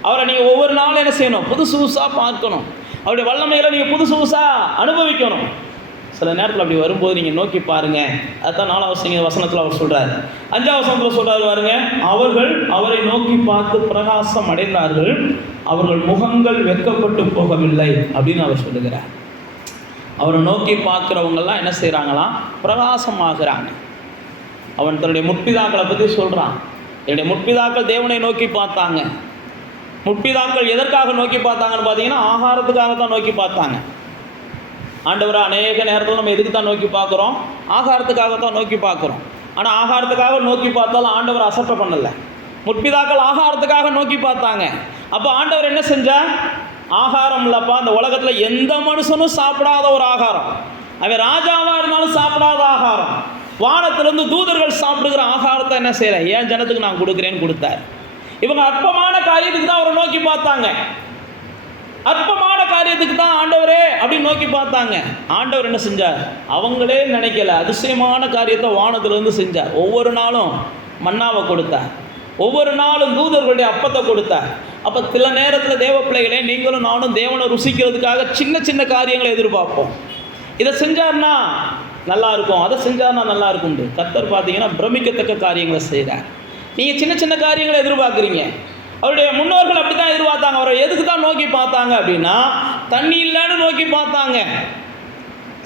அவரை நீங்கள் ஒவ்வொரு நாளும் என்ன செய்யணும்? புதுசு புதுசாக பார்க்கணும். அவருடைய வல்லமைகளை நீங்கள் புதுசு புதுசாக அனுபவிக்கணும். சில நேரத்தில் அப்படி வரும்போது நீங்கள் நோக்கி பாருங்கள். அதுதான் 4வது வசனத்தில் அவர் சொல்கிறார். 5வது வசனத்தில் சொல்கிறார் பாருங்க, அவர்கள் அவரை நோக்கி பார்த்து பிரகாசம் அடைந்தார்கள், அவர்கள் முகங்கள் வெட்கப்பட்டு போகவில்லை அப்படின்னு அவர் சொல்லுகிறார். அவரை நோக்கி பார்க்குறவங்கெல்லாம் என்ன செய்கிறாங்களாம்? பிரகாசமாகிறாங்க. அவன் தன்னுடைய முற்பிதாக்களை பற்றி சொல்கிறான். என்னுடைய முற்பிதாக்கள் தேவனை நோக்கி பார்த்தாங்க. முற்பிதாக்கள் எதற்காக நோக்கி பார்த்தாங்கன்னு பார்த்தீங்கன்னா, ஆகாரத்துக்காக தான் நோக்கி பார்த்தாங்க. ஆண்டவரை அநேக நேரத்தில் நம்ம எதுக்கு தான் நோக்கி பார்க்குறோம்? ஆகாரத்துக்காக தான் நோக்கி பார்க்குறோம். ஆனால் ஆகாரத்துக்காக நோக்கி பார்த்தாலும் ஆண்டவர் அசட்டை பண்ணலை. முற்பிதாக்கள் ஆகாரத்துக்காக நோக்கி பார்த்தாங்க. அப்போ ஆண்டவர் என்ன செஞ்சார்? ஆகாரம் இல்லைப்பா, அந்த உலகத்தில் எந்த மனுஷனும் சாப்பிடாத ஒரு ஆகாரம், அவன் ராஜாவாக இருந்தாலும் சாப்பிடாத ஆகாரம், வானத்திலிருந்து தூதர்கள் சாப்பிடுகிற ஆகாரத்தை என்ன செய்கிறேன்? ஏன் ஜனத்துக்கு நான் கொடுக்குறேன்னு கொடுத்தார். இவங்க அற்பமான காரியத்துக்கு தான் அவரை நோக்கி பார்த்தாங்க. அற்பமான காரியத்துக்கு தான் ஆண்டவரே அப்படின்னு நோக்கி பார்த்தாங்க. ஆண்டவர் என்ன செஞ்சார்? அவங்களே நினைக்கல, அதிசயமான காரியத்தை வானத்திலிருந்து செஞ்சார். ஒவ்வொரு நாளும் மன்னாவை கொடுத்தார், ஒவ்வொரு நாளும் தூதர்களுடைய அப்பத்தை கொடுத்தார். அப்போ சில நேரத்தில் தேவ பிள்ளைகளே, நீங்களும் நானும் தேவனை ருசிக்கிறதுக்காக சின்ன சின்ன காரியங்களை எதிர்பார்ப்போம். இதை செஞ்சார்னா நல்லா இருக்கும், அதை செஞ்சார்னா நல்லா இருக்கும். கர்த்தர் பார்த்தீங்கன்னா பிரமிக்கத்தக்க காரியங்களை செய்கிறார். நீங்கள் சின்ன சின்ன காரியங்களை எதிர்பார்க்குறீங்க. அவருடைய முன்னோர்கள் அப்படி தான் எதிர்பார்த்தாங்க. அவரை எதுக்கு தான் நோக்கி பார்த்தாங்க அப்படின்னா, தண்ணி இல்லைன்னு நோக்கி பார்த்தாங்க,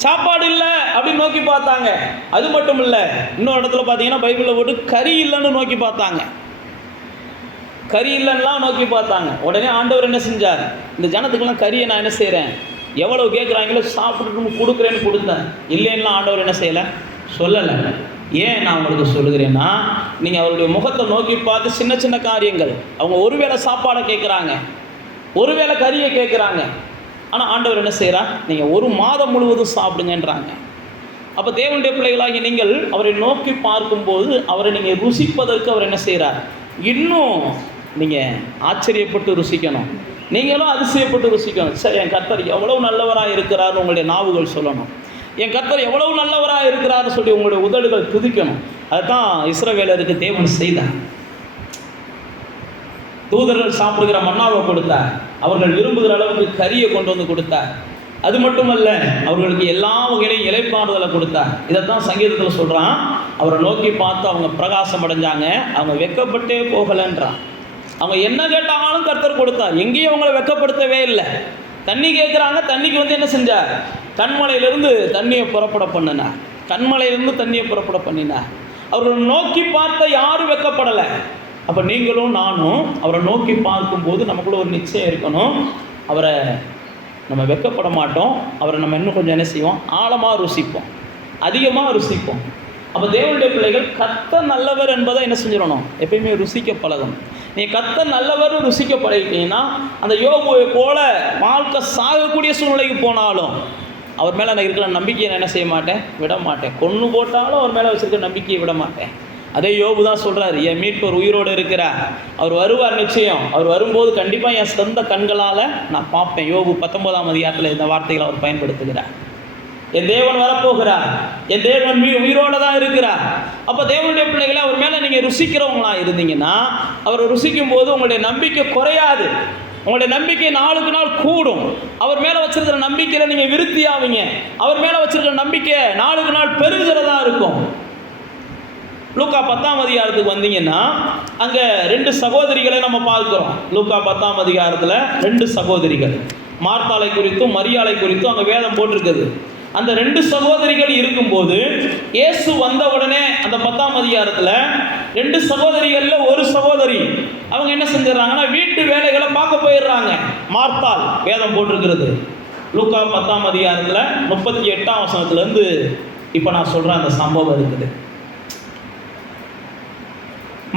சாப்பாடு இல்லை அப்படின்னு நோக்கி பார்த்தாங்க. அது மட்டும் இல்லை, இன்னொரு இடத்துல பார்த்தீங்கன்னா பைபிளில் போட்டு கறி இல்லைன்னு நோக்கி பார்த்தாங்க. கறி இல்லைன்னுலாம் நோக்கி பார்த்தாங்க. உடனே ஆண்டவர் என்ன செஞ்சார்? இந்த ஜனத்துக்கெல்லாம் கறியை நான் என்ன செய்கிறேன், எவ்வளோ கேட்குறாங்களோ சாப்பிட்டுட்டு கொடுக்குறேன்னு கொடுத்தேன். இல்லைன்னா ஆண்டவர் என்ன செய்யலை, சொல்லலை. ஏன் நான் உங்களுக்கு சொல்லுகிறேன்னா, நீங்கள் அவருடைய முகத்தை நோக்கி பார்த்து சின்ன சின்ன காரியங்கள், அவங்க ஒருவேளை சாப்பாடை கேட்குறாங்க, ஒருவேளை கறியை கேட்குறாங்க, ஆனால் ஆண்டவர் என்ன செய்கிறார்? நீங்கள் ஒரு மாதம் முழுவதும் சாப்பிடுங்கன்றாங்க. அப்போ தேவனுடைய பிள்ளைகளாகி நீங்கள் அவரை நோக்கி பார்க்கும்போது அவரை நீங்கள் ருசிப்பதற்கு அவர் என்ன செய்கிறார்? இன்னும் நீங்கள் ஆச்சரியப்பட்டு ருசிக்கணும், நீங்களும் அதிசயப்பட்டு ருசிக்கணும். சரி, என் கர்த்தர் எவ்வளவு நல்லவராக இருக்கிறார்னு உங்களுடைய நாவுகள் சொல்லணும். என் கர்த்தர் எவ்வளவு நல்லவராக இருக்கிறார்னு சொல்லி உங்களுடைய உதடுகள் துதிக்கணும். அதுதான் இஸ்ரவேலருக்கு தேவன் செய்தார். தூதர்கள் சாப்பிடுகிற மன்னாவை கொடுத்தார். அவர்கள் விரும்புகிற அளவுக்கு கறியை கொண்டு வந்து கொடுத்தார். அது மட்டுமல்ல, அவர்களுக்கு எல்லா வகையிலையும் இளைப்பாறுதலை கொடுத்தார். இதைத்தான் சங்கீதத்தில் சொல்கிறான், அவரை நோக்கி பார்த்து அவங்க பிரகாசம் அடைஞ்சாங்க, அவங்க வெட்கப்பட்டே போகலைன்றான். அவங்க என்ன கேட்டாலும் கர்த்தர் கொடுத்தார். எங்கேயும் அவங்கள வெட்கப்படுத்தவே இல்லை. தண்ணி கேட்குறாங்க, தண்ணிக்கு வந்து என்ன செஞ்சார்? கண்மலையிலிருந்து தண்ணியை புறப்பட பண்ணினார். கண்மலையிலிருந்து தண்ணியை புறப்பட பண்ணினார். அவர்கள் நோக்கி பார்த்த யாரும் வெட்கப்படலை. அப்போ நீங்களும் நானும் அவரை நோக்கி பார்க்கும்போது நமக்குள்ள ஒரு நிச்சயம் இருக்கணும், அவரை நம்ம வெட்கப்பட மாட்டோம். அவரை நம்ம இன்னும் கொஞ்சம் என்ன செய்வோம்? ஆழமாக ருசிப்போம், அதிகமாக ருசிப்போம். அப்போ தேவனுடைய பிள்ளைகள் கர்த்தர் நல்லவர் என்பதை என்ன செஞ்சிடணும்? எப்பயுமே ருசிக்க பழகணும். நீங்கள் கர்த்தர் நல்லவர் ருசிக்க பழகிட்டீங்கன்னா, அந்த யோபுவை போல வாழ்க்கை சாகக்கூடிய சூழ்நிலைக்கு போனாலும் அவர் மேலே நான் இருக்கிற நம்பிக்கையை நான் என்ன செய்ய மாட்டேன்? விட மாட்டேன். கொன்று போட்டாலும் அவர் மேலே வச்சுருக்க நம்பிக்கையை விட மாட்டேன். அதே யோபு தான் சொல்கிறார், என் மீட்பர் உயிரோடு இருக்கிறார், அவர் வருவார் நிச்சயம், அவர் வரும்போது கண்டிப்பாக என் சொந்த கண்களால் நான் பார்ப்பேன். யோபு 19ஆம் அதிகாரத்தில் இந்த வார்த்தைகளை அவர் பயன்படுத்துகிறார். என் தேவன் வரப்போகிறார், என் தேவன் உயிரோடு தான் இருக்கிறார். அப்போ தேவனுடைய பிள்ளைகளை அவர் மேலே நீங்கள் ருசிக்கிறவங்களா இருந்தீங்கன்னா, அவரை ருசிக்கும் போது உங்களுடைய நம்பிக்கை குறையாது, உங்களுடைய நம்பிக்கை நாளுக்கு நாள் கூடும். அவர் மேலே வச்சிருக்கிற நம்பிக்கையில் நீங்கள் விருத்தி ஆவீங்க. அவர் மேலே வச்சிருக்கிற நம்பிக்கை நாளுக்கு நாள் பெருகிறதா இருக்கும். லூக்கா 10ஆம் அதிகாரத்துக்கு வந்தீங்கன்னா, அங்கே 2 சகோதரிகளை நம்ம பார்க்குறோம். லூக்கா 10ஆம் அதிகாரத்தில் 2 சகோதரிகள், மார்த்தாளை குறித்தும் மரியாளை குறித்தும் அங்கே வேதம் போட்டிருக்குது. அந்த 2 சகோதரிகள் இருக்கும்போது இயேசு வந்த உடனே அந்த 10ஆம் அதிகாரத்தில் 2 சகோதரிகளில் ஒரு சகோதரி அவங்க என்ன செஞ்சிடறாங்கன்னா, வீட்டு வேலைகளை பார்க்க போயிடுறாங்க. மார்த்தாள் வேதம் போட்டிருக்கிறது. லூக்கா 10ஆம் அதிகாரத்தில் 38ஆம் வசனத்துலேருந்து இப்போ நான் சொல்கிறேன் அந்த சம்பவம் இருக்குது.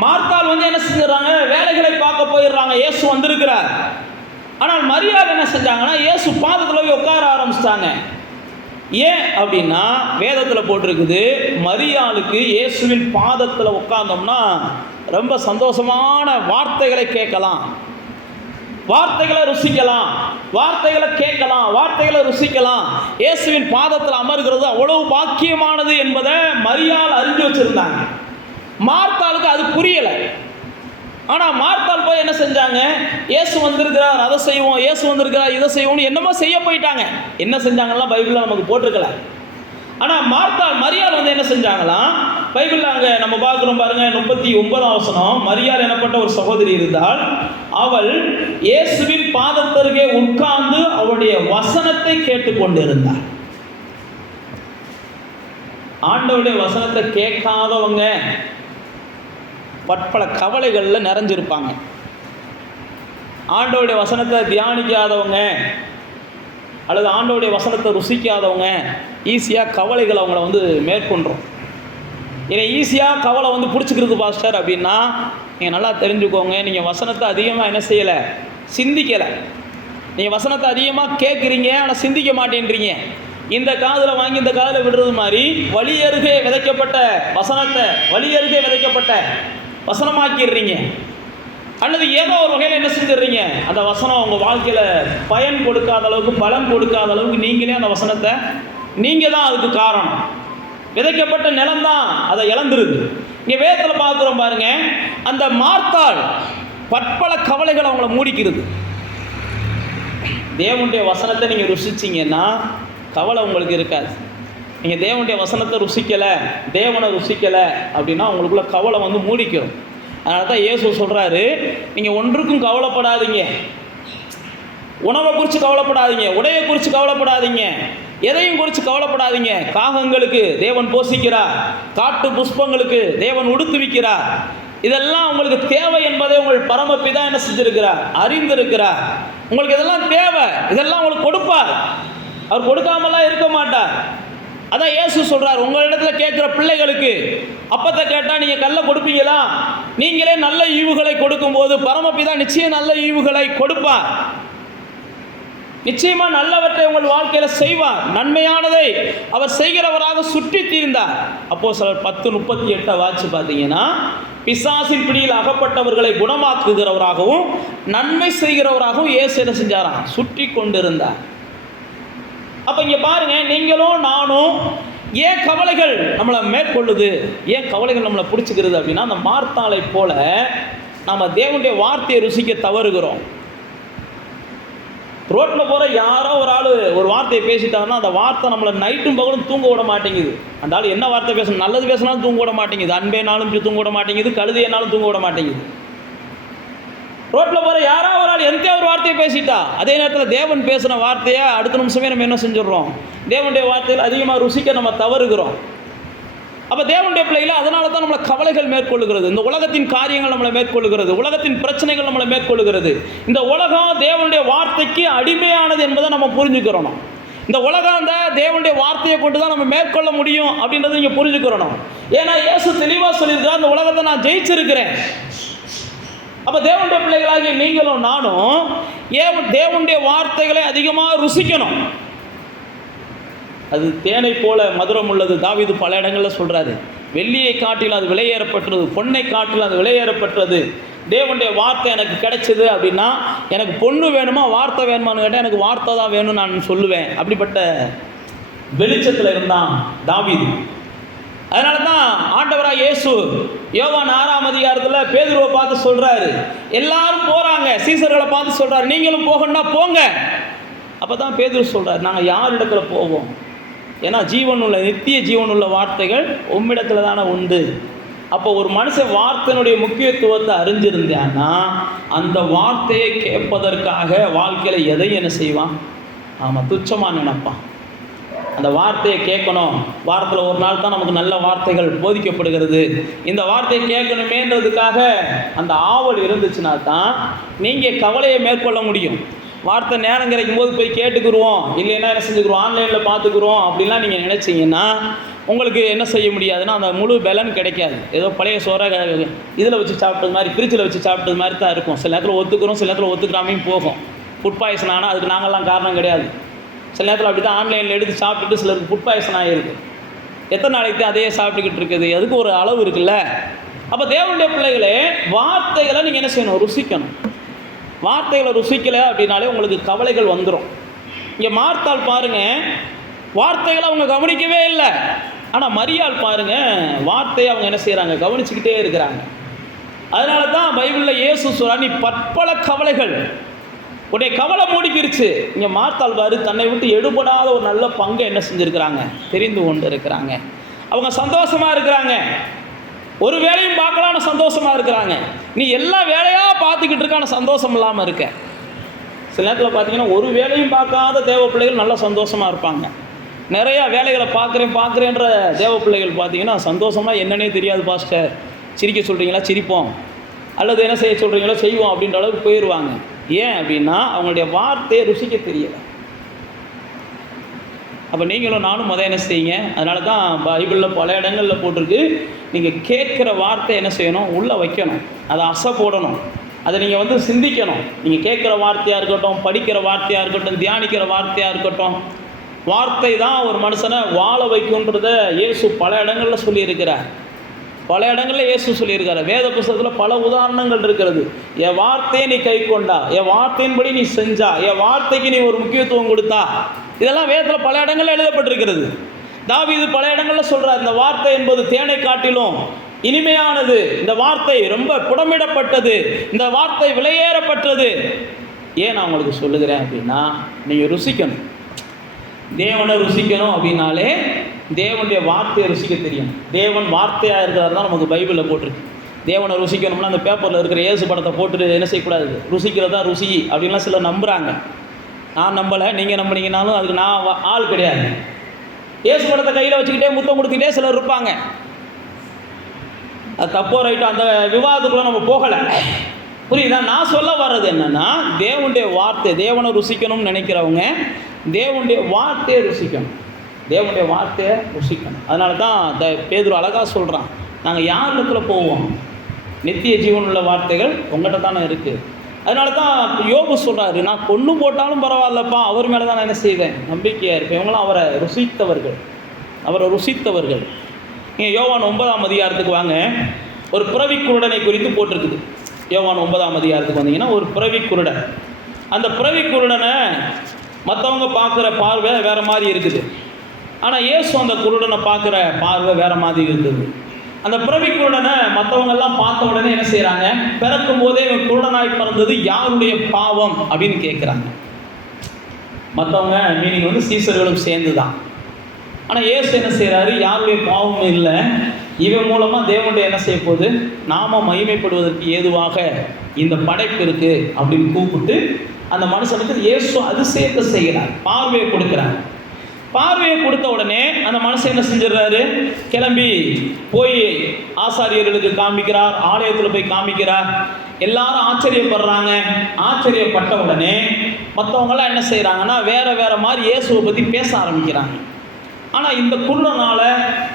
மார்த்தாள் வந்து என்ன செஞ்சிடறாங்க? வேலைகளை பார்க்க போயிடுறாங்க. இயேசு வந்திருக்கிறார். ஆனால் மரியாள் என்ன செஞ்சாங்கன்னா, இயேசு பாதத்தில் போய் உட்கார ஆரம்பிச்சிட்டாங்க. ஏன் அப்படின்னா, வேதத்தில் போட்டிருக்குது, மரியாளுக்கு இயேசுவின் பாதத்தில் உட்கார்ந்தோம்னா ரொம்ப சந்தோஷமான வார்த்தைகளை கேட்கலாம், வார்த்தைகளை ருசிக்கலாம், வார்த்தைகளை கேட்கலாம், வார்த்தைகளை ருசிக்கலாம். இயேசுவின் பாதத்தில் அமர்கிறது அவ்வளவு பாக்கியமானது என்பதை மரியாள் அறிஞ்சு வச்சிருந்தாங்க. மார்த்தாளுக்கு அது புரியலை. ஆனால் மார்த்தாள் போய் என்ன செஞ்சாங்க? இயேசு வந்திருக்கிறார், அதை செய்வோம், இயேசு வந்திருக்கிறார், இதை செய்வோம்னு என்னமோ செய்ய போயிட்டாங்க. என்ன செஞ்சாங்கலாம் பைபிளில் நமக்கு போட்டிருக்கல. ஆனால் மரியாள் வந்து என்ன செஞ்சாங்களாம்? பைபிளில் அங்கே நம்ம பார்க்குறோம் பாருங்க, 39ஆம் வசனம். மரியாள் எனப்பட்ட ஒரு சகோதரி இருந்தால், அவள் இயேசுவின் பாதத்தருகே உட்கார்ந்து அவருடைய வசனத்தை கேட்டுக்கொண்டிருந்தாள். ஆண்டவருடைய வசனத்தை கேட்காதவங்க பற்பல கவலைகளில் நிறைஞ்சிருப்பாங்க. ஆண்டவருடைய வசனத்தை தியானிக்காதவங்க அல்லது ஆண்டவருடைய வசனத்தை ருசிக்காதவங்க ஈஸியாக கவலைகள் அவங்கள வந்து மேற்கொண்டுரும். ஏன்னா ஈஸியாக கவலை வந்து பிடிச்சிக்கிறது பாஸ்டர் அப்படின்னா, நீங்கள் நல்லா தெரிஞ்சுக்கோங்க, நீங்கள் வசனத்தை அதிகமாக என்ன செய்யலை? சிந்திக்கலை. நீங்கள் வசனத்தை அதிகமாக கேட்குறீங்க, ஆனால் சிந்திக்க மாட்டேன்றீங்க. இந்த காதில் வாங்கி இந்த காதில் விடுறது மாதிரி வழியருகே விதைக்கப்பட்ட வசனத்தை வழியருகே விதைக்கப்பட்ட வசனமாக்கிடுறீங்க. அல்லது ஏதோ ஒரு வகையில் என்ன செஞ்சிடுறீங்க? அந்த வசனம் உங்கள் வாழ்க்கையில் பயன் கொடுக்காத அளவுக்கு, பலன் கொடுக்காத அளவுக்கு நீங்களே அந்த வசனத்தை நீங்கள் தான் அதுக்கு காரணம். விதைக்கப்பட்ட நிலம்தான் அதை இழந்துருது. இங்கே வேதத்தில் பார்க்குறோம் பாருங்க, அந்த மார்த்தாள் பற்பல கவலைகள் அவங்கள மூடிக்கிறது. தேவனுடைய வசனத்தை நீங்கள் ருசிச்சிங்கன்னா கவலை உங்களுக்கு இருக்காது. நீங்கள் தேவனுடைய வசனத்தை ருசிக்கலை, தேவனை ருசிக்கலை அப்படின்னா உங்களுக்குள்ள கவலை வந்து மூடிக்கிறோம். அதனால தான் இயேசு சொல்கிறாரு, நீங்கள் ஒன்றுக்கும் கவலைப்படாதீங்க, உணவை குறித்து கவலைப்படாதீங்க, உடையை குறித்து கவலைப்படாதீங்க, எதையும் குறித்து கவலைப்படாதீங்க. காகங்களுக்கு தேவன் போஷிக்கிறார், காட்டு புஷ்பங்களுக்கு தேவன் உடுத்துவிக்கிறார். இதெல்லாம் உங்களுக்கு தேவை என்பதை உங்கள் பரமபிதா என்ன செஞ்சிருக்கிறார்? அறிந்திருக்கிறார். உங்களுக்கு இதெல்லாம் தேவை, இதெல்லாம் உங்களுக்கு கொடுப்பார். அவர் கொடுக்காமலாம் இருக்க மாட்டார். அதான் இயேசு சொல்றார், உங்களிடத்துல கேட்குற பிள்ளைகளுக்கு அப்பத்தை கேட்டால் நீங்கள் கல்லை கொடுப்பீங்களா? நீங்களே நல்ல ஈவுகளை கொடுக்கும்போது பரமபிதா நிச்சயம் நல்ல ஈவுகளை கொடுப்பார். நிச்சயமா நல்லவற்றை உங்கள் வாழ்க்கையில செய்வார். நன்மையானதை அவர் செய்கிறவராக சுற்றி தீர்ந்தார். அப்போஸ்தலர் 10:38 வாட்சி பார்த்தீங்கன்னா, பிசாசின் பிடியில் அகப்பட்டவர்களை குணமாக்குகிறவராகவும் நன்மை செய்கிறவராகவும் இயேசு என்ன செஞ்சாராம்? சுற்றி கொண்டிருந்தார். அப்போ இங்கே பாருங்க, நீங்களும் நானும் ஏன் கவலைகள் நம்மளை மேற்கொள்ளுது, ஏன் கவலைகள் நம்மளை பிடிச்சிக்கிறது அப்படின்னா, அந்த மார்த்தாளை போல நாம் தேவனுடைய வார்த்தையை ருசிக்க தவறுகிறோம். ரோட்டில் போகிற யாரோ ஒரு ஆள் ஒரு வார்த்தையை பேசிட்டாருன்னா அந்த வார்த்தை நம்மளை நைட்டும் பகலும் தூங்க விட மாட்டேங்குது. அந்த ஆள் என்ன வார்த்தை பேசணும், நல்லது பேசினாலும் தூங்க விட மாட்டேங்குது, அன்பேனாலும் தூங்க விட மாட்டேங்குது, கழுதைனாலும் தூங்க விட மாட்டேங்குது. ரோட்டில் போகிற யாரோ ஒரு ஆள் எந்த ஒரு வார்த்தையை பேசிட்டா, அதே நேரத்தில் தேவன் பேசின வார்த்தையை அடுத்த நிமிஷமே நம்ம என்ன செஞ்சிடறோம், தேவனுடைய வார்த்தையில் அதிகமாக ருசிக்க நம்ம தவறுகிறோம். அப்போ தேவனுடைய பிள்ளைகளை அதனால தான் நம்மளை கவலைகள் மேற்கொள்ளுகிறது, இந்த உலகத்தின் காரியங்கள் நம்மளை மேற்கொள்ளுகிறது, உலகத்தின் பிரச்சனைகள் நம்மளை மேற்கொள்ளுகிறது. இந்த உலகம் தேவனுடைய வார்த்தைக்கு அடிமையானது என்பதை நம்ம புரிஞ்சுக்கிறோம். இந்த உலகம் அந்த தேவனுடைய வார்த்தையை கொண்டு தான் நம்ம மேற்கொள்ள முடியும் அப்படின்றத நீங்கள் புரிஞ்சுக்கிறோம். ஏன்னா இயேசு தெளிவாக சொல்லியிருக்கார், இந்த உலகத்தை நான் ஜெயிச்சிருக்கிறேன். அப்போ தேவனுடைய பிள்ளைகளாகிய நீங்களும் நானும் தேவனுடைய வார்த்தைகளை அதிகமாக ருசிக்கணும். அது தேனை போல மதுரம் உள்ளது. தாவீது பல இடங்களில் சொல்கிறாரு, வெள்ளியை காட்டிலும் அது விலையேறப்பட்டது, பொன்னை காட்டிலும் அது விலையேறப்பட்டது. தேவனுடைய வார்த்தை எனக்கு கிடைச்சிது அப்படின்னா, எனக்கு பொண்ணு வேணுமா வார்த்தை வேணுமான்னு கேட்டால் எனக்கு வார்த்தை தான் வேணும்னு நான் சொல்லுவேன். அப்படிப்பட்ட வெளிச்சத்தில் இருந்தான் தாவீது. அதனால தான் ஆண்டவராக இயேசு யோவான் 6ஆம் அதிகாரத்தில் பேதுருவை பார்த்து சொல்கிறாரு, எல்லாரும் போகிறாங்க, சீசர்களை பார்த்து சொல்கிறாரு, நீங்களும் போகணும்னா போங்க. அப்போ தான் பேதுரு சொல்கிறார், நாங்கள் யார் இடத்துல போவோம்? ஏன்னா ஜீவனுள்ள நித்திய ஜீவனுள்ள வார்த்தைகள் உம்மிடத்தில் தானே உண்டு. அப்போ ஒரு மனுஷன் வார்த்தையினுடைய முக்கியத்துவத்தை அறிஞ்சிருந்தான்னா அந்த வார்த்தையை கேட்பதற்காக வாழ்க்கையில் எதையும் என்ன செய்வான்? ஆமாம், துச்சமாக நினைப்பான். அந்த வார்த்தையை கேட்கணும், வாரத்தில் ஒரு நாள் தான் நமக்கு நல்ல வார்த்தைகள் போதிக்கப்படுகிறது, இந்த வார்த்தையை கேட்கணுமேன்றதுக்காக அந்த ஆவல் இருந்துச்சுன்னா தான் நீங்கள் கவலையை மேற்கொள்ள முடியும். வார்த்தை நேரம் கிடைக்கும் போது போய் கேட்டுக்குருவோம், இல்லைன்னா என்ன செஞ்சுக்குருவோம், ஆன்லைனில் பார்த்துக்குறோம் அப்படின்லாம் நீங்கள் நினச்சிங்கன்னா உங்களுக்கு என்ன செய்ய முடியாதுன்னா அந்த முழு பலன் கிடைக்காது. ஏதோ பழைய சோறை இதில் வச்சு சாப்பிட்டது மாதிரி, ஃப்ரிட்ஜில் வச்சு சாப்பிட்டது மாதிரி தான் இருக்கும். சில நேரத்தில் ஒத்துக்கிறோம், சில நேரத்தில் ஒத்துக்கிறாமையும் போகும். ஃபுட் பாய்சன் ஆனால் அதுக்கு நாங்கள்லாம் காரணம் கிடையாது. சில நேரத்தில் அப்படி தான் ஆன்லைனில் எடுத்து சாப்பிட்டுட்டு சிலருக்கு ஃபுட் பாய்சன் ஆகிருக்கு. எத்தனை நாளைக்கு தான் அதையே சாப்பிட்டுக்கிட்டு இருக்குது? அதுக்கு ஒரு அளவு இருக்குல்ல. அப்போ தேவனுடைய பிள்ளைகளே, வார்த்தைகளை நீங்கள் என்ன செய்யணும்? ருசிக்கணும். வார்த்தைகளை ருசிக்கலை அப்படின்னாலே உங்களுக்கு கவலைகள் வந்துடும். இங்கே மார்த்தாள் பாருங்கள், வார்த்தைகளை அவங்க கவனிக்கவே இல்லை. ஆனால் மரியாள் பாருங்கள், வார்த்தையை அவங்க என்ன செய்கிறாங்க? கவனிச்சுக்கிட்டே இருக்கிறாங்க. அதனால தான் பைபிளில் இயேசு சொல்றா, நீ பற்பல கவலைகள், உடைய கவலை மூடிக்கிருச்சு. இங்கே மார்த்தாள் பாரு, தன்னை விட்டு எடுபடாத ஒரு நல்ல பங்கை என்ன செஞ்சுருக்கிறாங்க? தெரிந்து கொண்டு இருக்கிறாங்க. அவங்க சந்தோஷமாக இருக்கிறாங்க. ஒரு வேலையும் பார்க்கலான்னு சந்தோஷமாக இருக்கிறாங்க. நீ எல்லா வேலையாக பார்த்துக்கிட்டு இருக்கான சந்தோஷம் இல்லாமல் இருக்க. சில நேரத்தில் பார்த்தீங்கன்னா ஒரு வேலையும் பார்க்காத தேவ பிள்ளைகள் நல்லா சந்தோஷமாக இருப்பாங்க. நிறையா வேலைகளை பார்க்குறேன்ற தேவ பிள்ளைகள் பார்த்தீங்கன்னா சந்தோஷமாக என்னன்னே தெரியாது. பாஸ்டர் சிரிக்க சொல்கிறீங்களா? சிரிப்போம். அல்லது என்ன செய்ய சொல்கிறீங்களோ செய்வோம் அப்படின்ற அளவுக்கு போயிடுவாங்க. ஏன் அப்படின்னா அவங்களுடைய வார்த்தையை ருசிக்க தெரியலை. அப்போ நீங்களும் நானும் என்ன செய்யுங்க? அதனால தான் பைபிளில் பல இடங்களில் போட்டிருக்கு, நீங்கள் கேட்குற வார்த்தை என்ன செய்யணும்? உள்ளே வைக்கணும், அதை அசை போடணும், அதை நீங்கள் சிந்திக்கணும். நீங்கள் கேட்குற வார்த்தையாக இருக்கட்டும், படிக்கிற வார்த்தையாக இருக்கட்டும், தியானிக்கிற வார்த்தையாக இருக்கட்டும், வார்த்தை தான் ஒரு மனுஷனை வாழ வைக்கும்ன்றத இயேசு பல இடங்களில் சொல்லியிருக்கிறார். பல இடங்களில் இயேசு சொல்லியிருக்காரு. வேத புத்தகத்தில் பல உதாரணங்கள் இருக்கிறது. என் வார்த்தையை நீ கை கொண்டா, என் வார்த்தையின்படி நீ செஞ்சா, என் வார்த்தைக்கு நீ ஒரு முக்கியத்துவம் கொடுத்தா, இதெல்லாம் வேதத்தில் பல இடங்களில் எழுதப்பட்டிருக்கிறது. தாவீது பல இடங்களில் சொல்கிறார், இந்த வார்த்தை என்பது தேனை காட்டிலும் இனிமையானது, இந்த வார்த்தை ரொம்ப புடமிடப்பட்டது, இந்த வார்த்தை விலையேறப்பட்டது. ஏன் நான் உங்களுக்கு சொல்லுகிறேன் அப்படின்னா, நீங்கள் ருசிக்கணும். தேவனை ருசிக்கணும் அப்படின்னாலே தேவனுடைய வார்த்தையை ருசிக்க தெரியும். தேவன் வார்த்தையாக இருக்கிறார் தான் நமக்கு பைபிளில் போட்டிருக்கு. தேவனை ருசிக்கணும்னா அந்த பேப்பரில் இருக்கிற இயேசு படத்தை போட்டுட்டு என்ன செய்யக்கூடாது? ருசிக்கிறதா ருசி அப்படின்லாம் சிலர் நம்புகிறாங்க. நான் நம்பலை, நீங்கள் நம்பினீங்கனாலும் அதுக்கு நான் ஆள் கிடையாது. இயேசு படத்தை கையில் வச்சுக்கிட்டே முத்தம் கொடுத்துக்கிட்டே சிலர் இருப்பாங்க. அது தப்போ ரைட்டோ அந்த விவாதத்துக்குள்ளே நம்ம போகலை. புரியுதா? நான் சொல்ல வர்றது என்னென்னா, தேவனுடைய வார்த்தை, தேவனை ருசிக்கணும்னு நினைக்கிறவங்க தேவனுடைய வார்த்தையை ருசிக்கணும். தேவனுடைய வார்த்தையை ருசிக்கணும். அதனால தான் பேதுரு அழகாக சொல்கிறான், நாங்கள் யார் இடத்துல போவோம்? நித்திய ஜீவனுள்ள வார்த்தைகள் உங்கள்கிட்ட தானே இருக்குது. அதனால தான் யோபு சொல்கிறாரு, நான் கொன்று போட்டாலும் பரவாயில்லப்பா, அவர் மேலே தான் நான் என்ன செய்வேன்? நம்பிக்கையாக இருப்பேன். இவங்களாம் அவரை ருசித்தவர்கள். நீங்கள் யோவான் 9ஆம் அதிகாரத்துக்கு வாங்க. ஒரு பிறவி குருடனை குறித்து போட்டிருக்குது. யோவான் 9ஆம் அதிகாரத்துக்கு வந்தீங்கன்னா ஒரு பிறவி குருடன். அந்த பிறவி குருடனை மற்றவங்க பார்க்குற பார்வை வேறு மாதிரி இருக்குது. ஆனால் இயேசு அந்த குருடனை பார்க்குற பார்வை வேறு மாதிரி இருக்குது. அந்த பிறவி குருடனை மற்றவங்கெல்லாம் பார்த்த உடனே உடனே என்ன செய்கிறாங்க, பிறக்கும் போதே இவன் குருடனாய் பிறந்தது யாருடைய பாவம் அப்படின்னு கேட்குறாங்க. மற்றவங்க மீனிங் வந்து சீசர்களும் சேர்ந்து தான். ஆனால் இயேசு என்ன செய்கிறாரு, யாருடைய பாவமும் இல்லை, இவன் மூலமாக தேவனுடைய என்ன செய்ய போகுது, நாம மகிமைப்படுவதற்கு ஏதுவாக இந்த படைப்பு இருக்குது அப்படின்னு கூப்பிட்டு அந்த மனுஷனுக்கு இயேசு அதிசயத்தை செய்கிறார், பார்வையை கொடுக்குறார். பார்வையை கொடுத்த உடனே அந்த மனுஷன் என்ன செஞ்சிடறாரு, கிளம்பி போய் ஆசாரியர்களுக்கு காமிக்கிறார், ஆலயத்தில் போய் காமிக்கிறார். எல்லாரும் ஆச்சரியப்படுறாங்க. ஆச்சரியப்பட்ட உடனே மற்றவங்களாம் என்ன செய்கிறாங்கன்னா வேற வேற மாதிரி இயேசுவை பற்றி பேச ஆரம்பிக்கிறாங்க. ஆனால் இந்த குருடனால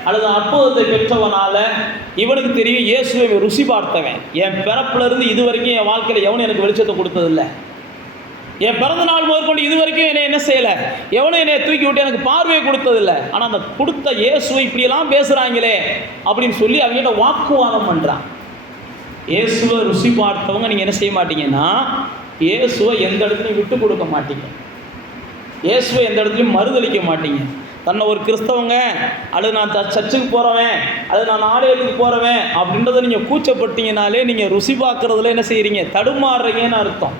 அல்லது அற்புதத்தை பெற்றவனால இவனுக்கு தெரியும், இயேசுவை ருசி பார்த்தவன், என் பிறப்புலேருந்து இது வரைக்கும் என் வாழ்க்கையில் எவனும் எனக்கு வெளிச்சத்தை கொடுத்ததில்லை, என் பிறந்த நாள் முதற்கொண்டு இது வரைக்கும் என்னை என்ன செய்யலை, எவனும் என்னை தூக்கி விட்டு எனக்கு பார்வையை கொடுத்ததில்லை. ஆனால் அந்த கொடுத்த இயேசுவை இப்படியெல்லாம் பேசுகிறாங்களே அப்படின்னு சொல்லி அவங்ககிட்ட வாக்குவாதம் பண்ணுறான். இயேசுவை ருசி பார்த்தவங்க நீங்கள் என்ன செய்ய மாட்டீங்கன்னா, இயேசுவை எந்த இடத்துலையும் விட்டு கொடுக்க மாட்டீங்க, இயேசுவை எந்த இடத்துலையும் மறுதளிக்க மாட்டீங்க. தன்னை ஒரு கிறிஸ்தவங்க அல்லது நான் சர்ச்சுக்கு போகிறவன் அல்லது நான் ஆலயத்துக்கு போகிறவன் அப்படின்றத நீங்கள் கூச்சப்பட்டீங்கனாலே நீங்கள் ருசி பார்க்குறதுல என்ன செய்கிறீங்க, தடுமாறுறீங்கன்னு அர்த்தம்.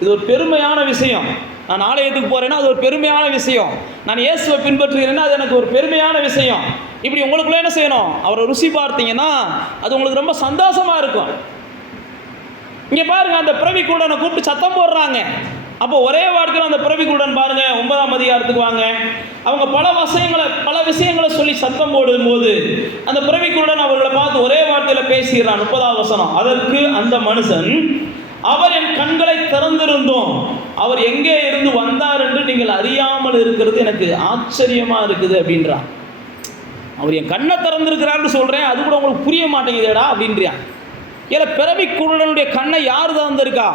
இது ஒரு பெருமையான விஷயம். நான் ஆலயத்துக்கு போகிறேன்னா அது ஒரு பெருமையான விஷயம், நான் இயேசுவை பின்பற்றுகிறேன்னா அது எனக்கு ஒரு பெருமையான விஷயம். இப்படி உங்களுக்குள்ளே என்ன செய்யணும், அவரை ருசி பார்த்தீங்கன்னா அது உங்களுக்கு ரொம்ப சந்தோஷமாக இருக்கும். இங்கே பாருங்கள், அந்த பிறவி குருடனை கூப்பிட்டு சத்தம் போடுறாங்க. அப்போ ஒரே வார்த்தையில் அந்த பிறவி குருடன் பாருங்கள், 9ஆம் அதிகாரத்துக்கு வாங்க. அவங்க பல விஷயங்களை சொல்லி சத்தம் போடும்போது அந்த பிறவி குருடன் அவர்களை பார்த்து ஒரே வார்த்தையில் பேசுகிறான். 30ஆம் வசனம், அதற்கு அந்த மனுஷன், அவர் என் கண்களை திறந்திருந்தோம், அவர் எங்கே இருந்து வந்தார் என்று நீங்கள் அறியாமல் இருக்கிறது எனக்கு ஆச்சரியமா இருக்குது அப்படின்றான். அவர் என் கண்ணை திறந்திருக்கிறார்னு சொல்றேன், அது கூட உங்களுக்கு புரிய மாட்டேங்குதேடா அப்படின்றான். ஏன்னா பிறவி குருடனுடைய கண்ணை யார் திறந்திருக்கா?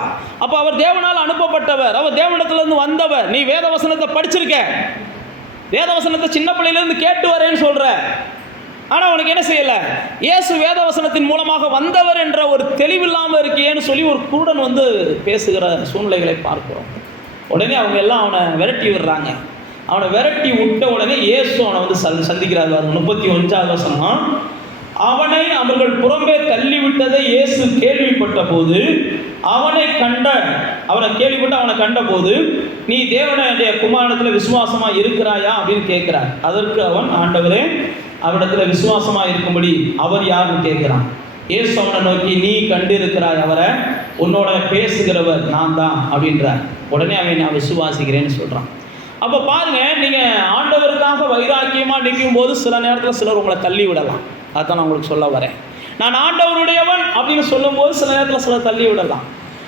அப்போ அவர் தேவனால் அனுப்பப்பட்டவர், அவர் தேவனிடத்திலிருந்து வந்தவர். நீ வேத வசனத்தை படிச்சிருக்க, வேத வசனத்தை சின்ன பிள்ளையிலேருந்து கேட்டு வரேன்னு சொல்ற, ஆனால் உனக்கு என்ன செய்யலை, இயேசு வேத வசனத்தின் மூலமாக வந்தவர் என்ற ஒரு தெளிவில்லாமல் இருக்கேன்னு சொல்லி ஒரு குருடன் வந்து பேசுகிற சூழ்நிலைகளை பார்க்கிறோம். உடனே அவங்க எல்லாம் அவனை விரட்டி விடுறாங்க. அவனை விரட்டி விட்ட உடனே இயேசு அவனை வந்து சந்திக்கிறார். 31ஆம் வசனம், அவனை அவர்கள் புறம்பே தள்ளிவிட்டதை இயேசு கேள்விப்பட்ட போது அவனை கண்ட போது நீ தேவனுடைய குமாரத்தில் விசுவாசமாக இருக்கிறாயா அப்படின்னு கேட்கிறார். அதற்கு அவன், ஆண்டவரே, அவரிடத்தில் விசுவாசமாக இருக்கும்படி அவர் யாருன்னு கேட்கிறான். இயேசு அவனை நோக்கி, நீ கண்டு இருக்கிறாய் அவரை, உன்னோட பேசுகிறவர் நான் தான் அப்படின்றார். உடனே அவன் நான் விசுவாசிக்கிறேன்னு சொல்கிறான். அப்போ பாருங்க, நீங்கள் ஆண்டவருக்காக வைராக்கியமாக நிற்கும் போது சில நேரத்தில் சிலர் உங்களை தள்ளி விடலாம். அதான் நான் உங்களுக்கு சொல்ல வரேன். நான் ஆண்டவருடையவன் அப்படின்னு சொல்லும்போது சில நேரத்தில் சிலர் தள்ளி விடலாம்.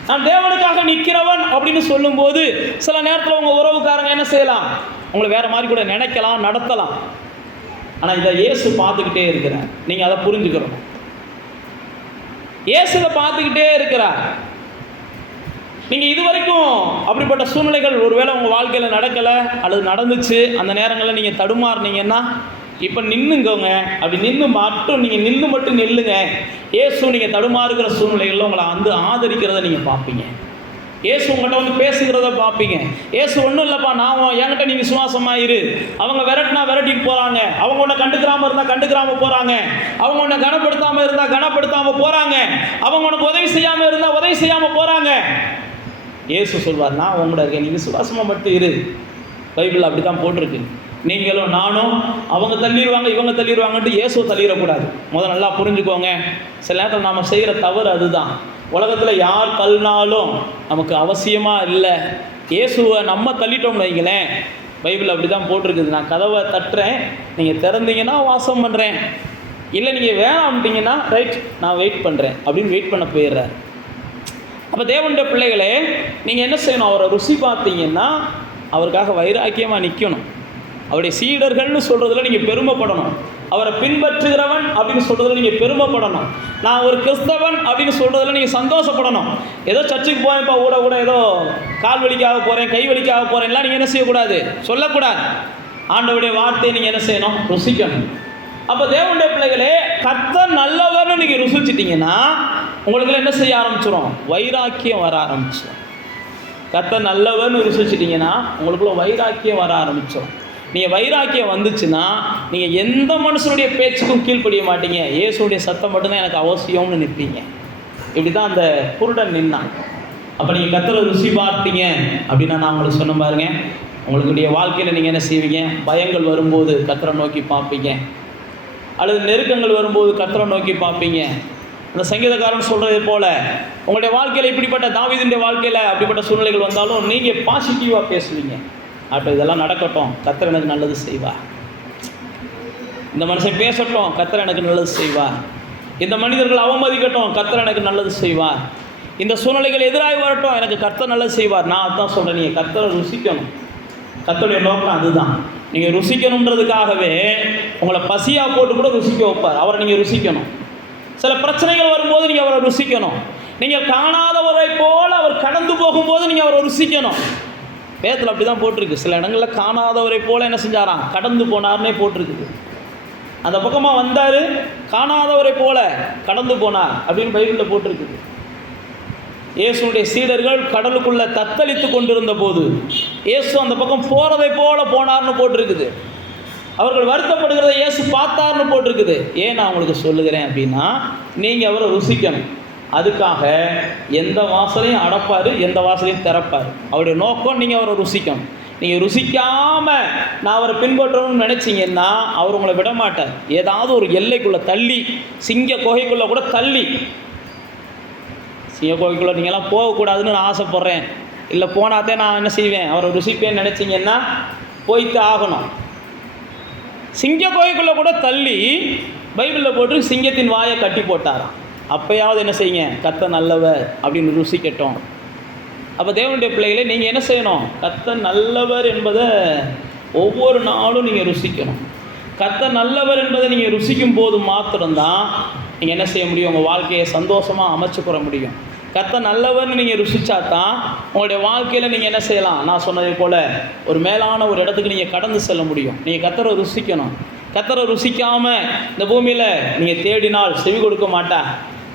நான் தேவனுக்காக நிற்கிறவன் அப்படின்னு சொல்லும்போது சில நேரத்தில் உங்கள் உறவுக்காரங்க என்ன செய்யலாம், உங்களை வேறு மாதிரி கூட நினைக்கலாம், நடத்தலாம். ஆனால் இதை இயேசு பார்த்துக்கிட்டே இருக்கிறார். நீங்கள் அதை புரிஞ்சுக்கிறோம். இயேசுவை பார்த்துக்கிட்டே இருக்கிறார். நீங்கள் இது வரைக்கும் அப்படிப்பட்ட சூழ்நிலைகள் ஒருவேளை உங்கள் வாழ்க்கையில் நடக்கலை அல்லது நடந்துச்சு, அந்த நேரங்களில் நீங்கள் தடுமாறுனீங்கன்னா இப்போ நின்றுங்கோங்க. அப்படி நின்று மட்டும் நில்லுங்க. இயேசு நீங்கள் தடுமாறுகிற சூழ்நிலைகளில் உங்களை வந்து ஆதரிக்கிறத நீங்கள் பார்ப்பீங்க. இயேசு உங்கள்கிட்ட வந்து பேசுகிறத பார்ப்பீங்க. இயேசு ஒன்றும் இல்லைப்பா, நான் என்கிட்ட நீ விசுவாசமாக இரு, அவங்க விரட்டிட்டு போகிறாங்க, அவங்க உன்னை கண்டுக்கிறாமல் இருந்தால் கண்டுக்கிறாமல் போகிறாங்க, அவங்க உன்னை கனப்படுத்தாமல் இருந்தால் கனப்படுத்தாமல் போகிறாங்க, அவங்க உனக்கு உதவி செய்யாமல் இருந்தால் உதவி செய்யாமல் போகிறாங்க. இயேசு சொல்வார், நான் உங்களோட இருக்கேன், நீ விசுவாசமாக மட்டும் இரு. பைபிள் அப்படி தான் போட்டிருக்கு. நீங்களும் நானும் அவங்க தள்ளிடுவாங்க இவங்க தள்ளிடுவாங்கன்ட்டு இயேசுவை தள்ளிடக்கூடாது. முதல்ல நல்லா புரிஞ்சுக்கோங்க. சில நேரத்தில் நாம் செய்கிற தவறு அதுதான். உலகத்தில் யார் தள்ளினாலும் நமக்கு அவசியமாக இல்லை. இயேசுவை நம்ம தள்ளிட்டோம்னு வைங்களேன், பைபிள் அப்படி தான் போட்டிருக்குது. நான் கதவை தட்டுறேன், நீங்கள் திறந்தீங்கன்னா வாசம் பண்ணுறேன், இல்லை நீங்கள் வேணாம்ட்டீங்கன்னா ரைட் நான் வெயிட் பண்ணுறேன் அப்படின்னு வெயிட் பண்ண போயிடுறாரு. அப்போ தேவனுடைய பிள்ளைகளே, நீங்கள் என்ன செய்யணும், அவரை ருசி பார்த்தீங்கன்னா அவருக்காக வைராக்கியமாக நிற்கணும். அவருடைய சீடர்கள்னு சொல்கிறதுல நீங்கள் பெருமைப்படணும். அவரை பின்பற்றுகிறவன் அப்படின்னு சொல்கிறதுல நீங்கள் பெருமைப்படணும். நான் ஒரு கிறிஸ்தவன் அப்படின்னு சொல்கிறதுல நீங்கள் சந்தோஷப்படணும். ஏதோ சர்ச்சுக்கு போகிறேன்ப்பா, கூட ஏதோ கால் வலிக்காக போகிறேன், கை வலிக்காக போகிறேன்லாம் நீங்கள் என்ன செய்யக்கூடாது, சொல்லக்கூடாது. ஆண்டவருடைய வார்த்தையை நீங்கள் என்ன செய்யணும், ருசிக்கணும். அப்போ தேவனுடைய பிள்ளைகளே, கர்த்தர் நல்லவர்னு நீங்கள் ருசிச்சிட்டிங்கன்னா உங்களுக்கு என்ன செய்ய ஆரம்பிச்சிடும், வைராக்கியம் வர ஆரம்பிச்சிடும். கர்த்தர் நல்லவர்னு ருசிச்சிட்டிங்கன்னா உங்களுக்குள்ள வைராக்கியம் வர ஆரம்பிச்சிடும். நீங்கள் வைராக்கியம் வந்துச்சுன்னா நீங்கள் எந்த மனுஷனுடைய பேச்சுக்கும் கீழ்ப்படிய மாட்டீங்க. இயேசுடைய சத்தம் மட்டும்தான் எனக்கு அவசியம்னு நிற்பீங்க. இப்படி தான் அந்த குருடன் நின்னான். அப்போ நீங்கள் கர்த்தரை ருசி பார்த்தீங்க அப்படின்னா நான் உங்களுக்கு சொன்ன பாருங்க, உங்களுடைய வாழ்க்கையில் நீங்கள் என்ன செய்வீங்க? பயங்கள் வரும்போது கர்த்தரை நோக்கி பார்ப்பீங்க, அல்லது நெருக்கங்கள் வரும்போது கர்த்தரை நோக்கி பார்ப்பீங்க. அந்த சங்கீதக்காரன் சொல்கிறது போல் உங்களுடைய வாழ்க்கையில் இப்படிப்பட்ட தாவீதுடைய வாழ்க்கையில் அப்படிப்பட்ட சூழ்நிலைகள் வந்தாலும் நீங்கள் பாசிட்டிவாக பேசுவீங்க. அப்போ இதெல்லாம் நடக்கட்டும், கர்த்தர் எனக்கு நல்லது செய்வார். இந்த மனுஷன் பேசட்டும், கர்த்தர் எனக்கு நல்லது செய்வார். இந்த மனிதர்கள் அவமதிக்கட்டும், கர்த்தர் எனக்கு நல்லது செய்வார். இந்த சூழ்நிலைகள் எதிராக வரட்டும், எனக்கு கர்த்தர் நல்லது செய்வார். நான் அதான் சொல்கிறேன், நீங்கள் கர்த்தரை ருசிக்கணும். கர்த்தருடைய நோக்கம் அதுதான். நீங்கள் ருசிக்கணுன்றதுக்காகவே உங்களை பசியாக போட்டு கூட ருசிக்க வைப்பார். அவரை நீங்கள் ருசிக்கணும். சில பிரச்சனைகள் வரும்போது நீங்கள் அவரை ருசிக்கணும். நீங்கள் காணாதவரை போல் அவர் கடந்து போகும்போது நீங்கள் அவரை ருசிக்கணும். வேதத்தில் அப்படி தான் போட்டிருக்கு. சில இடங்களில் காணாதவரை போல் என்ன செஞ்சாராம்? கடந்து போனார்னே போட்டிருக்குது. அந்த பக்கமாக வந்தார், காணாதவரை போல கடந்து போனார் அப்படின்னு பைபிளில் போட்டிருக்குது. இயேசுடைய சீடர்கள் கடலுக்குள்ளே தத்தளித்து கொண்டிருந்த போது இயேசு அந்த பக்கம் போகிறதை போல போனார்னு போட்டிருக்குது. அவர்கள் வருத்தப்படுகிறத இயேசு பார்த்தார்னு போட்டிருக்குது. ஏன் நான் உங்களுக்கு சொல்லுகிறேன் அப்படின்னா, நீங்கள் அவரை ருசிக்கணும். அதுக்காக எந்த வாசலையும் அடைப்பார், எந்த வாசலையும் திறப்பார். அவருடைய நோக்கம் நீங்கள் அவரை ருசிக்கணும். நீங்கள் ருசிக்காமல் நான் அவரை பின்பற்றணும்னு நினச்சிங்கன்னா அவர் உங்களை விட மாட்டார். ஏதாவது ஒரு எல்லைக்குள்ளே தள்ளி, சிங்க குகைக்குள்ளே கூட தள்ளி, சிங்க குகைக்குள்ளே நீங்கள்லாம் போகக்கூடாதுன்னு நான் ஆசைப்பட்றேன், இல்லை போனாதே நான் என்ன செய்வேன், அவரை ருசிப்பேன்னு நினச்சிங்கன்னா போய்த்து ஆகணும். சிங்க குகைக்குள்ளே கூட தள்ளி பைபிளில் போட்டு சிங்கத்தின் வாயை கட்டி போட்டாராம். அப்போயாவது என்ன செய்யுங்க? கர்த்தர் நல்லவர் அப்படின்னு ருசிக்கட்டும். அப்போ தேவனுடைய பிள்ளைகளை நீங்கள் என்ன செய்யணும்? கர்த்தர் நல்லவர் என்பதை ஒவ்வொரு நாளும் நீங்கள் ருசிக்கணும். கர்த்தர் நல்லவர் என்பதை நீங்கள் ருசிக்கும் போது மாத்திரம்தான் நீங்கள் என்ன செய்ய முடியும்? உங்கள் வாழ்க்கையை சந்தோஷமாக அமைச்சுக்கிற முடியும். கர்த்தர் நல்லவர்னு நீங்கள் ருசிச்சா தான் உங்களுடைய வாழ்க்கையில் நீங்கள் என்ன செய்யலாம்? நான் சொன்னதை போல் ஒரு மேலான ஒரு இடத்துக்கு நீங்கள் கடந்து செல்ல முடியும். நீங்கள் கர்த்தரை ருசிக்கணும். கர்த்தரை ருசிக்காமல் இந்த பூமியில் நீங்கள் தேடினால் செவி கொடுக்க மாட்டா.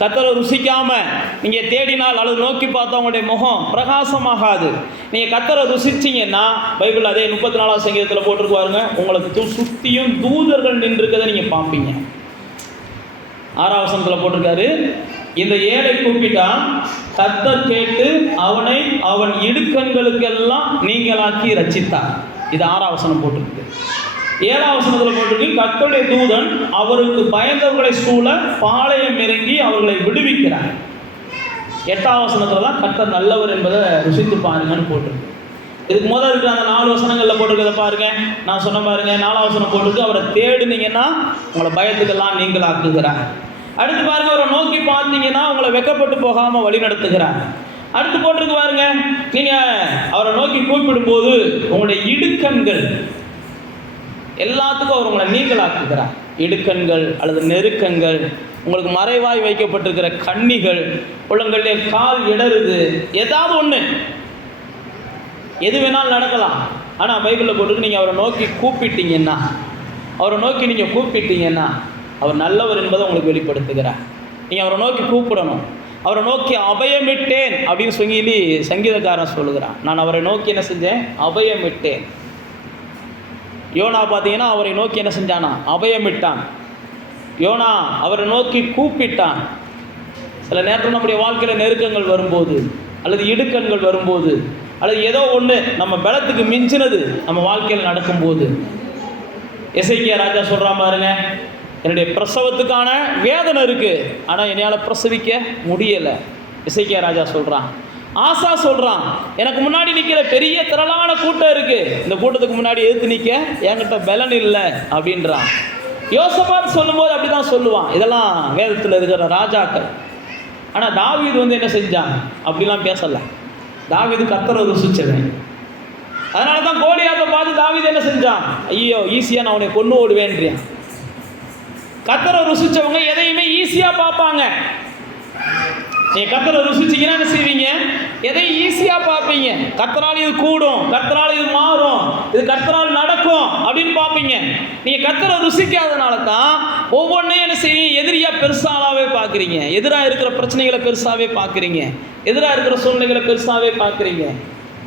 கர்த்தரை ருசிக்காமல் நீங்கள் தேடினால் அல்லது நோக்கி பார்த்தா உங்களுடைய முகம் பிரகாசமாகாது. நீங்கள் கர்த்தரை ருசிச்சிங்கன்னா பைபிள் அதே 34ஆம் சங்கீதத்தில் போட்டிருக்குவாருங்க, உங்களுக்கு சுற்றியும் தூதர்கள் நின்றுருக்கதை நீங்கள் பார்ப்பீங்க. 6ஆம் வசனத்தில் போட்டிருக்காரு, இந்த ஏழை கூப்பிட்டான், கர்த்தர் கேட்டு அவனை அவன் இடுக்கண்களுக்கெல்லாம் நீங்களாக்கி ரட்சித்தார். இது 6ஆம் வசனம் போட்டிருக்கு. 7ஆம் வசனத்தில் போட்டிருக்கு, கர்த்தருடைய தூதன் அவருக்கு பயந்தவர்களை சூழ பாளையம் இறங்கி அவர்களை விடுவிக்கிறார். 8ஆம் வசனத்தில் தான் கர்த்தர் நல்லவர் என்பதை ருசித்து பாருங்கன்னு போட்டிருக்கு. இதுக்கு முதல் இருக்கிற அந்த 4 வசனங்களில் போட்டிருக்கிறத பாருங்க. நான் சொன்ன பாருங்க, 4ஆம் வசனம் போட்டிருக்கு, அவரை தேடுனீங்கன்னா உங்களை பயத்துக்கெல்லாம் நீங்களாக்குகிறார். அடுத்து பாருங்க, அவரை நோக்கி பார்த்தீங்கன்னா உங்களை வெக்கப்பட்டு போகாமல் வழி நடத்துகிறார். அடுத்து போட்டிருக்கு பாருங்க, நீங்கள் அவரை நோக்கி கூப்பிடும்போது உங்களுடைய இடுக்கண்கள் எல்லாத்துக்கும் அவர் உங்களை நீங்களாக்குகிறார். இடுக்கண்கள் அல்லது நெருக்கங்கள், உங்களுக்கு மறைவாய் வைக்கப்பட்டிருக்கிற கண்ணிகள், உள்ளங்களிலே கால் இடருது, ஏதாவது ஒன்று, எது வேணாலும் நடக்கலாம். ஆனால் பைபிளில் போட்டுருக்கு, நீங்கள் அவரை நோக்கி கூப்பிட்டீங்கன்னா, அவரை நோக்கி நீங்கள் கூப்பிட்டீங்கன்னா அவர் நல்லவர் என்பதை உங்களுக்கு வெளிப்படுத்துகிறார். நீங்கள் அவரை நோக்கி கூப்பிடணும். அவரை நோக்கி அபயமிட்டேன் அப்படின்னு சொல்லி சங்கீதக்காரன் சொல்லுகிறான். நான் அவரை நோக்கி என்ன செஞ்சேன்? அபயமிட்டேன். யோனா பார்த்தீங்கன்னா அவரை நோக்கி என்ன செஞ்சானா? அபயமிட்டான். யோனா அவரை நோக்கி கூப்பிட்டான். சில நேரத்தில் நம்முடைய வாழ்க்கையில் நெருக்கங்கள் வரும்போது, அல்லது இடுக்கண்கள் வரும்போது, அல்லது ஏதோ ஒன்று நம்ம பலத்துக்கு மிஞ்சினது நம்ம வாழ்க்கையில் நடக்கும்போது, எசேக்கியா ராஜா சொல்கிறான் பாருங்க, என்னுடைய பிரசவத்துக்கான வேதனை இருக்குது, ஆனால் என்னால் பிரசவிக்க முடியலை. எசேக்கியா ராஜா சொல்கிறான். ஆசா சொல்கிறான், எனக்கு முன்னாடி நிற்கிற பெரிய திரளான கூட்டம் இருக்குது, இந்த கூட்டத்துக்கு முன்னாடி எதிர்த்து நிற்க என்கிட்ட பலன் இல்லை அப்படின்றான். யோசபாத் சொல்லும்போது அப்படி தான் சொல்லுவான். இதெல்லாம் வேதத்தில் இருக்கிற ராஜாக்கள். ஆனால் தாவீது என்ன செஞ்சான்? அப்படிலாம் பேசலை. தாவீது கர்த்தரை ருசிச்சவன். அதனால தான் கோலியாத்தை பார்த்து தாவீது என்ன செஞ்சான்? ஐயோ, ஈஸியாக நான் அவனை கொண்டு ஓடுவேன்றியான். கர்த்தரை ருசிச்சவங்க எதையுமே ஈஸியாக பார்ப்பாங்க. நீங்கள் கர்த்தரை ருசிச்சிங்கன்னா என்ன செய்வீங்க? எதையும் ஈஸியாக பார்ப்பீங்க. கர்த்தரால் இது கூடும், கர்த்தரால் இது மாறும், இது கர்த்தரால் நடக்கும் அப்படின்னு பார்ப்பீங்க. நீங்கள் கர்த்தரை ருசிக்காதனால தான் ஒவ்வொன்றையும் என்ன செய்வீங்க? எதிரியாக பெருசாகவே பார்க்குறீங்க. எதிராக இருக்கிற பிரச்சனைகளை பெருசாகவே பார்க்குறீங்க. எதிராக இருக்கிற சூழ்நிலைகளை பெருசாகவே பார்க்குறீங்க.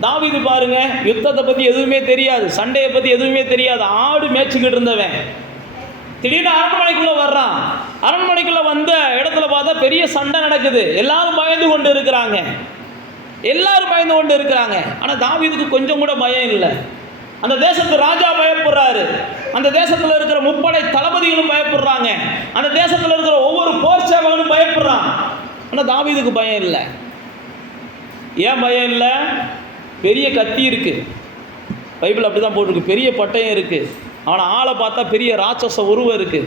தாவீது பாருங்க, யுத்தத்தை பற்றி எதுவுமே தெரியாது, சண்டையை பற்றி எதுவுமே தெரியாது, ஆடு மேய்ச்சிக்கிட்டு இருந்தவன் திடீர்னு அரண்மனைக்குள்ளே வர்றான். அரண்மனைக்குள்ள வந்த இடத்துல பார்த்தா பெரிய சண்டை நடக்குது. எல்லாரும் பயந்து கொண்டு இருக்கிறாங்க. ஆனால் தாவீதுக்கு கொஞ்சம் கூட பயம் இல்லை. அந்த தேசத்து ராஜா பயப்படுறாரு. அந்த தேசத்தில் இருக்கிற முப்படை தளபதிகளும் பயப்படுறாங்க. அந்த தேசத்தில் இருக்கிற ஒவ்வொரு போர் சேவகனும் பயப்படுறான். ஆனால் தாவீதுக்கு பயம் இல்லை. ஏன் பயம் இல்லை? பெரிய கத்தி இருக்கு, பைபிள் அப்படி தான் போட்டிருக்கு. பெரிய பட்டயம் இருக்கு. அவனை ஆளை பார்த்தா பெரிய ராட்சச உருவம் இருக்கு.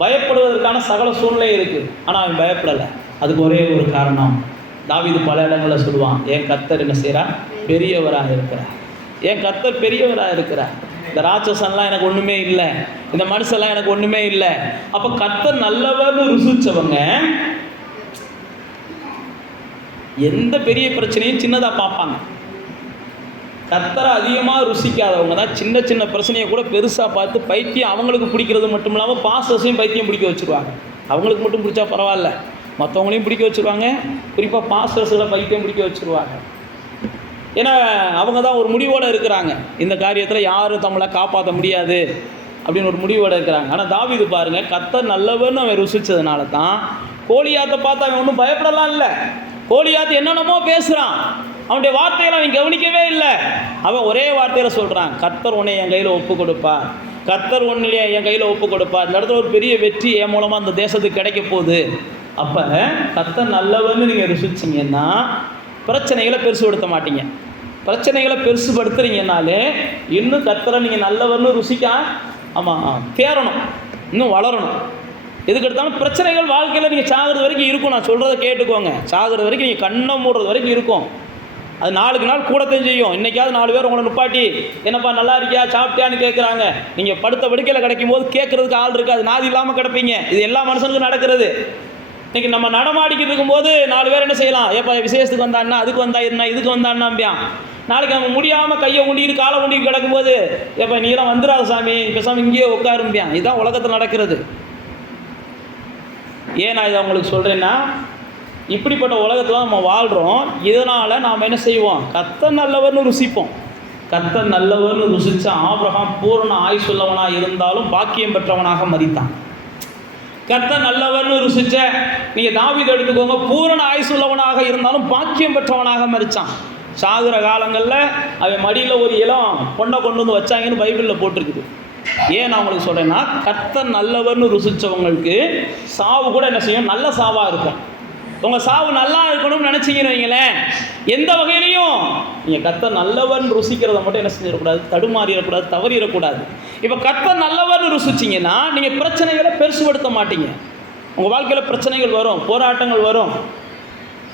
பயப்படுவதற்கான சகல சூழ்நிலை இருக்கு. ஆனால் அவன் பயப்படலை. அதுக்கு ஒரே ஒரு காரணம், தாவீது பல இடங்களில் சொல்லுவான், என் கர்த்தர் என்ன செய்கிறார்? பெரியவராக இருக்கிறார். என் கர்த்தர் பெரியவராக இருக்கிறார். இந்த ராட்சசன்லாம் எனக்கு ஒன்றுமே இல்லை, இந்த மனுஷெல்லாம் எனக்கு ஒன்றுமே இல்லை. அப்போ கர்த்தர் நல்லவர்னு ருசிச்சவங்க எந்த பெரிய பிரச்சனையும் சின்னதாக பார்ப்பாங்க. கர்த்தரை அதிகமாக ருசிக்காதவங்க தான் சின்ன சின்ன பிரச்சனையை கூட பெருசாக பார்த்து பைத்தியம் அவங்களுக்கு பிடிக்கிறது மட்டும் இல்லாமல் பாஸ்டர்ஸையும் பைத்தியம் பிடிக்க வச்சுருவாங்க. அவங்களுக்கு மட்டும் பிடிச்சா பரவாயில்ல, மற்றவங்களையும் பிடிக்க வச்சுருவாங்க. குறிப்பாக பாஸ்டர்ஸில் பைத்தியம் பிடிக்க வச்சுருவாங்க. ஏன்னா அவங்க தான் ஒரு முடிவோடு இருக்கிறாங்க, இந்த காரியத்தில் யாரும் நம்மளை காப்பாற்ற முடியாது அப்படின்னு ஒரு முடிவோடு இருக்கிறாங்க. ஆனால் தாவீது பாருங்கள், கர்த்தர் நல்லவர்னு அவன் ருசித்ததுனால தான் கோலியாத்தை பார்த்து அவன் ஒன்றும் பயப்படலாம் இல்லை. கோலியாத்து என்னென்னமோ பேசுகிறான், அவனுடைய வார்த்தைகளை அவன் கவனிக்கவே இல்லை. அவன் ஒரே வார்த்தையில் சொல்கிறான், கர்த்தர் உன்னை என் கையில் ஒப்பு கொடுப்பார், கர்த்தர் ஒன்றிலே என் கையில் ஒப்பு கொடுப்பார். இந்த இடத்துல ஒரு பெரிய வெற்றி என் மூலமாக அந்த தேசத்துக்கு கிடைக்க போகுது. அப்போ கர்த்தர் நல்லவன்னு நீங்கள் ருசிச்சிங்கன்னா பிரச்சனைகளை பெருசுபடுத்த மாட்டீங்க. பிரச்சனைகளை பெருசுபடுத்துறீங்கனாலே இன்னும் கர்த்தரை நீங்கள் நல்லவன்னு ருசிக்க தேரணும், இன்னும் வளரணும். எதுக்கு எடுத்தாலும் பிரச்சனைகள் வாழ்க்கையில் நீங்கள் சாகிறது வரைக்கும் இருக்கும். நான் சொல்கிறத கேட்டுக்கோங்க, சாகிறது வரைக்கும் நீங்கள் கண்ணை மூடுறது வரைக்கும் இருக்கும். அது நாளுக்கு நாள் கூடத்தையும் செய்யும். இன்றைக்காவது 4 பேர் உங்களை நிப்பாட்டி என்னப்பா நல்லா இருக்கியா சாப்பிட்டியான்னு கேட்குறாங்க. நீங்கள் படுத்த படுக்கையில் கிடைக்கும் போது கேட்குறதுக்கு ஆள் இருக்காது, நாதி இல்லாமல் கிடப்பீங்க. இது எல்லா மனுஷனுக்கும் நடக்கிறது. இன்றைக்கி நம்ம நடமாடிக்கிட்டு இருக்கும்போது 4 பேர் என்ன செய்யலாம், ஏப்பா விசேஷத்துக்கு வந்தான்னா, அதுக்கு வந்தா என்ன, இதுக்கு வந்தான்னாம்பியான். நாளைக்கு அவங்க முடியாமல் கையை ஊண்டிட்டு காலை ஊண்டிட்டு கிடக்கும்போது, ஏப்பா நீலாம் வந்துடாத சாமி, பேசாமல் இங்கேயே உட்காரும்பியான். இதுதான் உலகத்தில் நடக்கிறது. ஏன் நான் இதை உங்களுக்கு சொல்கிறேன்னா, இப்படிப்பட்ட உலகத்தில் நம்ம வாழ்கிறோம். இதனால் நாம் என்ன செய்வோம், கர்த்தர் நல்லவர்னு ருசிப்போம். கர்த்தர் நல்லவர்னு ருசித்த ஆபிரகாம் பூரண ஆயுசுள்ளவனாக இருந்தாலும் பாக்கியம் பெற்றவனாக மரித்தான். கர்த்தர் நல்லவர்னு ருசித்த நீங்கள் தாவீது எடுத்துக்கோங்க, பூரண ஆயுசுள்ளவனாக இருந்தாலும் பாக்கியம் பெற்றவனாக மரித்தான். சாகுற காலங்களில் அவன் மடியில் ஒரு இளம் பொண்ணை கொண்டு வந்து வச்சாங்கன்னு பைபிளில் போட்டிருக்குது. ஏன் நான் உங்களுக்கு சொல்கிறேன்னா, கர்த்தர் நல்லவர்னு ருசித்தவங்களுக்கு சாவு கூட என்ன செய்யும், நல்ல சாவாக இருக்கும். உங்கள் சாவு நல்லா இருக்கணும்னு நினச்சிங்கன்னு வைங்களேன், எந்த வகையிலையும் நீங்கள் கர்த்தர் நல்லவர்னு ருசிக்கிறத மட்டும் என்ன செஞ்சிடக்கூடாது, தடுமாறிடக்கூடாது, தவறிடக்கூடாது. இப்போ கர்த்தர் நல்லவர்னு ருசிச்சிங்கன்னா நீங்கள் பிரச்சனைகளை பெருசுபடுத்த மாட்டீங்க. உங்கள் வாழ்க்கையில் பிரச்சனைகள் வரும், போராட்டங்கள் வரும்.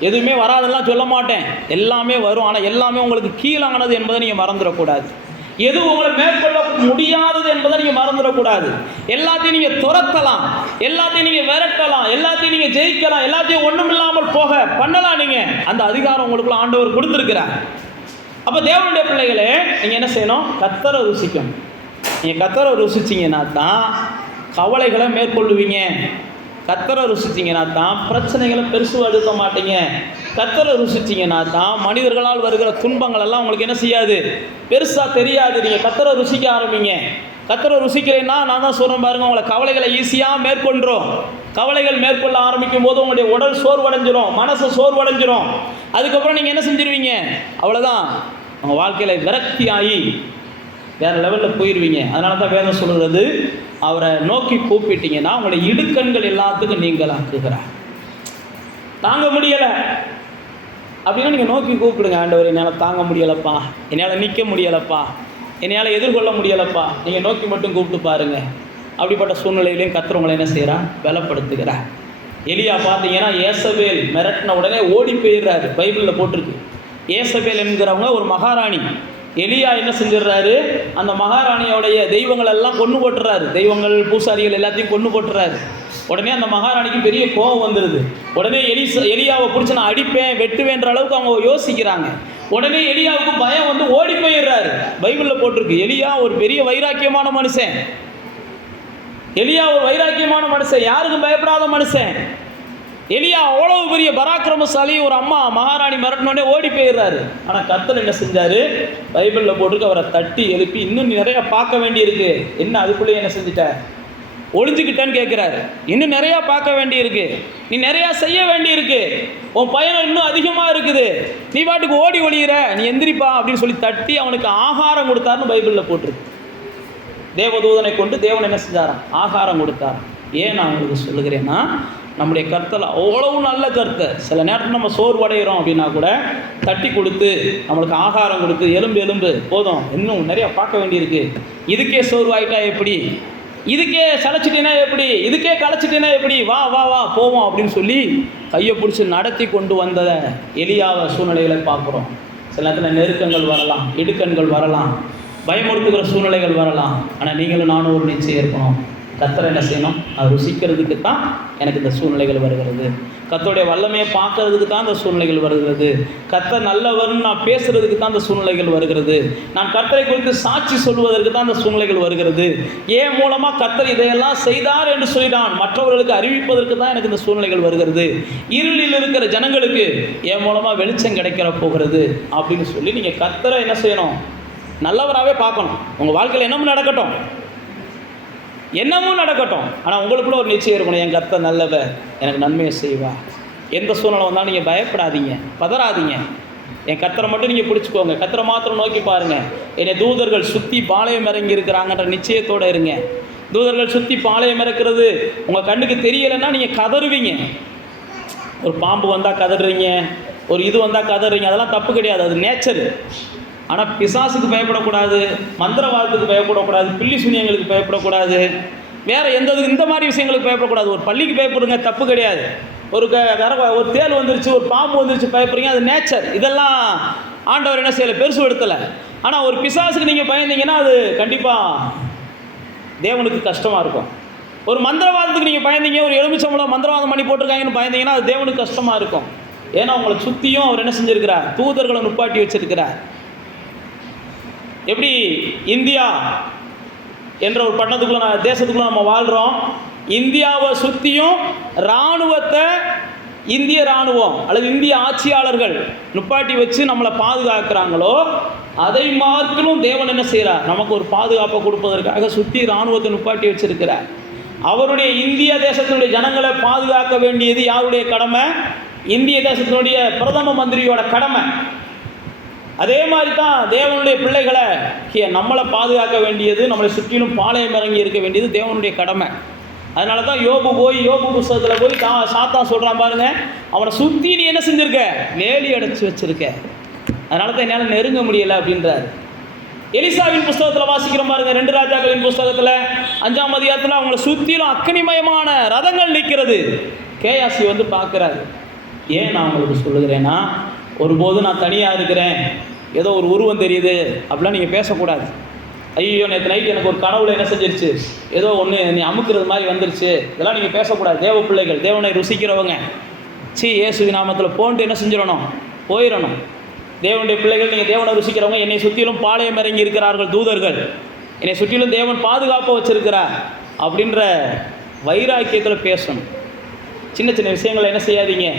எதுவுமே வராதெல்லாம் சொல்ல மாட்டேன், எல்லாமே வரும். ஆனால் எல்லாமே உங்களுக்கு கீழானது என்பதை நீங்கள் மறந்துடக்கூடாது. எது உங்களை மேற்கொள்ள முடியாதது என்பதை நீங்கள் மறந்துடக்கூடாது. எல்லாத்தையும் நீங்கள் துரத்தலாம், எல்லாத்தையும் நீங்கள் விரட்டலாம், எல்லாத்தையும் நீங்கள் ஜெயிக்கலாம், எல்லாத்தையும் ஒன்றும் இல்லாமல் போக பண்ணலாம். நீங்கள் அந்த அதிகாரம் உங்களுக்குள்ள ஆண்டவர் கொடுத்துருக்கிறார். அப்போ தேவனுடைய பிள்ளைகளே, நீங்கள் என்ன செய்யணும், கர்த்தரை ருசிக்கணும். நீங்கள் கர்த்தரை ருசிச்சிங்கன்னா தான் கவலைகளை மேற்கொள்ளுவீங்க. கர்த்தரை ருசிச்சிங்கன்னா தான் பிரச்சனைகளை பெருசுபடுத்த மாட்டீங்க. கர்த்தரை ருசிச்சிங்கன்னா தான் மனிதர்களால் வருகிற துன்பங்கள் எல்லாம் உங்களுக்கு என்ன செய்யாது, பெருசாக தெரியாது. நீங்கள் கர்த்தரை ருசிக்க ஆரம்பிங்க. கர்த்தரை ருசிக்கிறேன்னா நான் தான் சொல்கிறேன் பாருங்கள், உங்களை கவலைகளை ஈஸியாக மேற்கொண்டுரும். கவலைகள் மேற்கொள்ள ஆரம்பிக்கும் போது உங்களுடைய உடல் சோர்வடைஞ்சிரும், மனசு சோர்வடைஞ்சிரும். அதுக்கப்புறம் நீங்கள் என்ன செஞ்சிருவீங்க, அவ்வளோதான், உங்கள் வாழ்க்கையில் விரக்தி ஆகி வேறு லெவலில் போயிடுவீங்க. அதனால தான் வேதம் சொல்கிறது, அவரை நோக்கி கூப்பிட்டீங்கன்னா உங்களுடைய இடுக்கண்கள் எல்லாத்துக்கும் நீங்கள் ஆக்குகிறார். தாங்க முடியலை அப்படின்னா நீங்கள் நோக்கி கூப்பிடுங்க, ஆண்டவர் என்னால் தாங்க முடியலைப்பா, என்னால் நிற்க முடியலைப்பா, என்னால் எதிர்கொள்ள முடியலைப்பா. நீங்கள் நோக்கி மட்டும் கூப்பிட்டு பாருங்கள். அப்படிப்பட்ட சூழ்நிலையிலையும் கர்த்தர் உங்களை என்ன செய்கிறார், பலப்படுத்துகிறார். எலியா பார்த்தீங்கன்னா ஏசபேல் மிரட்டின உடனே ஓடி போயிடுறாரு. பைபிளில் போட்டிருக்கு. ஏசபேல் என்கிறவங்க ஒரு மகாராணி. எலியா என்ன செஞ்சிடறாரு, அந்த மகாராணியோடைய தெய்வங்கள் எல்லாம் கொன்று போட்டுறாரு. தெய்வங்கள் பூசாரிகள் எல்லாத்தையும் கொன்று போட்டுறாரு. உடனே அந்த மகாராணிக்கு பெரிய கோபம் வந்துடுது. உடனே எலியாவை பிடிச்சி நான் அடிப்பேன் வெட்டுவேன்ற அளவுக்கு அவங்க யோசிக்கிறாங்க. உடனே எலியாவுக்கு பயம் வந்து ஓடி போயிடுறாரு. பைபிளில் போட்டிருக்கு. எலியா ஒரு பெரிய வைராக்கியமான மனுஷன். எலியா ஒரு வைராக்கியமான மனுஷன், யாருக்கும் பயப்படாத மனுஷன். எலியா அவ்வளவு பெரிய பராக்கிரமசாலி. ஒரு அம்மா மகாராணி மிரட்டினோடனே ஓடி போயிடுறாரு. ஆனால் கர்த்தர் என்ன செஞ்சார், பைபிளில் போட்டிருக்கு, அவரை தட்டி எழுப்பி இன்னும் நிறைய பார்க்க வேண்டியிருக்கு. என்ன அதுக்குள்ளே என்ன செஞ்சுட்டார், ஒளிஞ்சுக்கிட்டேன்னு கேட்குறாரு. இன்னும் நிறையா பார்க்க வேண்டியிருக்கு, நீ நிறையா செய்ய வேண்டியிருக்கு, உன் பயணம் இன்னும் அதிகமாக இருக்குது, நீ பாட்டுக்கு ஓடி ஒளிகிற, நீ எந்திரிப்பா அப்படின்னு சொல்லி தட்டி அவனுக்கு ஆகாரம் கொடுத்தாருன்னு பைபிளில் போட்டிருக்கு. தேவதூதனை கொண்டு தேவன் என்ன செஞ்சாராம்? ஆகாரம் கொடுத்தார். ஏன் நான் உங்களுக்கு சொல்லுகிறேன்னா, நம்முடைய கர்த்தர் அவ்வளவு நல்ல கர்த்தர். சில நேரத்தில் நம்ம சோர்வடைகிறோம் அப்படின்னா கூட தட்டி கொடுத்து நம்மளுக்கு ஆகாரம் கொடுத்து, எலும்பு எலும்பு போதும், இன்னும் நிறையா பார்க்க வேண்டியிருக்கு, இதுக்கே சோர்வாயிட்டா எப்படி, இதுக்கே சளைச்சிட்டேன்னா எப்படி, இதுக்கே களைச்சிட்டேன்னா எப்படி, வா வா வா போவோம் அப்படின்னு சொல்லி கையை பிடிச்சி நடத்தி கொண்டு வந்த எலியாவை சூழ்நிலைகளை பார்க்குறோம். சில நேரத்தில் நெருக்கங்கள் வரலாம், இடுக்கண்கள் வரலாம், பயமுறுத்துகிற சூழ்நிலைகள் வரலாம். ஆனால் நீங்களும் நானும் ஒரு நிச்சயம் இருக்கணும், கர்த்தரை என்ன செய்யணும்? அது ருசிக்கிறதுக்கு தான் எனக்கு இந்த சூழ்நிலைகள் வருகிறது, கர்த்தருடைய வல்லமையை பார்க்கறதுக்கு தான் இந்த சூழ்நிலைகள் வருகிறது, கர்த்தர் நல்லவர்னு நான் பேசுகிறதுக்கு தான் இந்த சூழ்நிலைகள் வருகிறது, நான் கர்த்தரை குறித்து சாட்சி சொல்வதற்கு தான் இந்த சூழ்நிலைகள் வருகிறது, ஏன் மூலமாக கர்த்தர் இதையெல்லாம் செய்தார் என்று சொல்லிடான் மற்றவர்களுக்கு அறிவிப்பதற்கு தான் எனக்கு இந்த சூழ்நிலைகள் வருகிறது, இருளில் இருக்கிற ஜனங்களுக்கு என் மூலமாக வெளிச்சம் கிடைக்கிற போகிறது அப்படின்னு சொல்லி நீங்கள் கர்த்தரை என்ன செய்யணும்? நல்லவராகவே பார்க்கணும். உங்கள் வாழ்க்கையில் என்னமும் நடக்கட்டும், என்னமும் நடக்கட்டும், ஆனால் உங்களுக்குள்ள ஒரு நிச்சயம் இருக்கணும், என் கர்த்தர் நல்லவர், எனக்கு நன்மையை செய்வா. எந்த சூழ்நிலை வந்தாலும் நீங்கள் பயப்படாதீங்க, பதறாதீங்க, என் கர்த்தரை மட்டும் நீங்கள் பிடிச்சிக்கோங்க, கர்த்தரை மாத்திரம் நோக்கி பாருங்கள். என்னை தூதர்கள் சுற்றி பாளையம் இறங்கி இருக்கிறாங்கன்ற நிச்சயத்தோடு இருங்க. தூதர்கள் சுற்றி பாளையம் இறக்கிறது உங்கள் கண்ணுக்கு தெரியலைன்னா நீங்கள் கதறுவீங்க. ஒரு பாம்பு வந்தால் கதறுறீங்க, ஒரு இது வந்தால் கதறுறீங்க, அதெல்லாம் தப்பு கிடையாது, அது நேச்சரு. ஆனால் பிசாசுக்கு பயப்படக்கூடாது, மந்திரவாதத்துக்கு பயப்படக்கூடாது, பில்லி சுனியங்களுக்கு பயப்படக்கூடாது, வேறு இந்த மாதிரி விஷயங்களுக்கு பயப்படக்கூடாது. ஒரு பள்ளிக்கு பயப்படுங்க, தப்பு கிடையாது. ஒரு தேள் வந்துருச்சு, ஒரு பாம்பு வந்துருச்சு பயப்படுறீங்க, அது நேச்சர். இதெல்லாம் ஆண்டவர் என்ன செய்யலை, பெருசு எடுத்தலை. ஆனால் ஒரு பிசாசுக்கு நீங்கள் பயந்தீங்கன்னா அது கண்டிப்பாக தேவனுக்கு கஷ்டமாக இருக்கும். ஒரு மந்திரவாதத்துக்கு நீங்கள் பயந்தீங்க, ஒரு எலுமிச்சம்பழம் மந்திரவாதம் பண்ணி போட்டிருக்காங்கன்னு பயந்தீங்கன்னா அது தேவனுக்கு கஷ்டமாக இருக்கும். ஏன்னா உங்களை சுற்றியும் அவர் என்ன செஞ்சுருக்கிறார்? தூதர்களை நுப்பாட்டி வச்சிருக்கிறார். எப்படி இந்தியா என்ற ஒரு பட்டணத்துக்குள்ள தேசத்துக்குள்ள நம்ம வாழ்கிறோம், இந்தியாவை சுற்றியும் இராணுவத்தை இந்திய இராணுவம் அல்லது இந்திய ஆட்சியாளர்கள் நுப்பாட்டி வச்சு நம்மளை பாதுகாக்கிறாங்களோ, அதை மாத்திரம் தேவன் என்ன செய்கிறார்? நமக்கு ஒரு பாதுகாப்பை கொடுப்பதற்காக சுற்றி இராணுவத்தை நுப்பாட்டி வச்சிருக்கிறார். அவருடைய இந்திய தேசத்தினுடைய ஜனங்களை பாதுகாக்க வேண்டியது யாருடைய கடமை? இந்திய தேசத்தினுடைய பிரதம மந்திரியோட கடமை. அதே மாதிரி தான் தேவனுடைய பிள்ளைகளை நம்மளை பாதுகாக்க வேண்டியது, நம்மளை சுற்றிலும் பாளையம் இறங்கி இருக்க வேண்டியது தேவனுடைய கடமை. அதனால தான் யோபு புஸ்தகத்தில் போய் சாத்தான் சொல்கிறான் பாருங்க, அவனை சுற்றி நீ என்ன செஞ்சுருக்க? வேலி அடைச்சி வச்சுருக்க, அதனால தான் என்னால் நெருங்க முடியலை அப்படின்றார். எலிசாவின் புஸ்தகத்தில் வாசிக்கிறோம் பாருங்க, 2 ராஜாக்களின் புஸ்தகத்தில் 5ஆம் அதிகாரத்தில் அவங்கள சுற்றிலும் அக்னிமயமான ரதங்கள் நிற்கிறது. கேயாசி வந்து பார்க்குறாரு. ஏன் நான் உங்களுக்கு சொல்லுகிறேன்னா, ஒருபோது நான் தனியாக இருக்கிறேன், ஏதோ ஒரு உருவம் தெரியுது அப்படிலாம் நீங்கள் பேசக்கூடாது. ஐயோ நேற்று நைட்டு எனக்கு ஒரு கனவுல என்ன செஞ்சிருச்சு, ஏதோ ஒன்று நீ அமுக்கிறது மாதிரி வந்துருச்சு, இதெல்லாம் நீங்கள் பேசக்கூடாது. தேவ பிள்ளைகள், தேவனை ருசிக்கிறவங்க, இயேசு நாமத்தில் போன்ட்டு என்ன செஞ்சிடணும்? போயிடணும். தேவனுடைய பிள்ளைகள், நீங்கள் தேவனை ருசிக்கிறவங்க, என்னை சுற்றிலும் பாளையம் இறங்கி இருக்கிறார்கள் தூதர்கள், என்னை சுற்றிலும் தேவன் பாதுகாப்பாக வச்சிருக்கிறார் அப்படின்ற வைராக்கியத்தில் பேசணும். சின்ன சின்ன விஷயங்களை என்ன செய்யாதீங்க?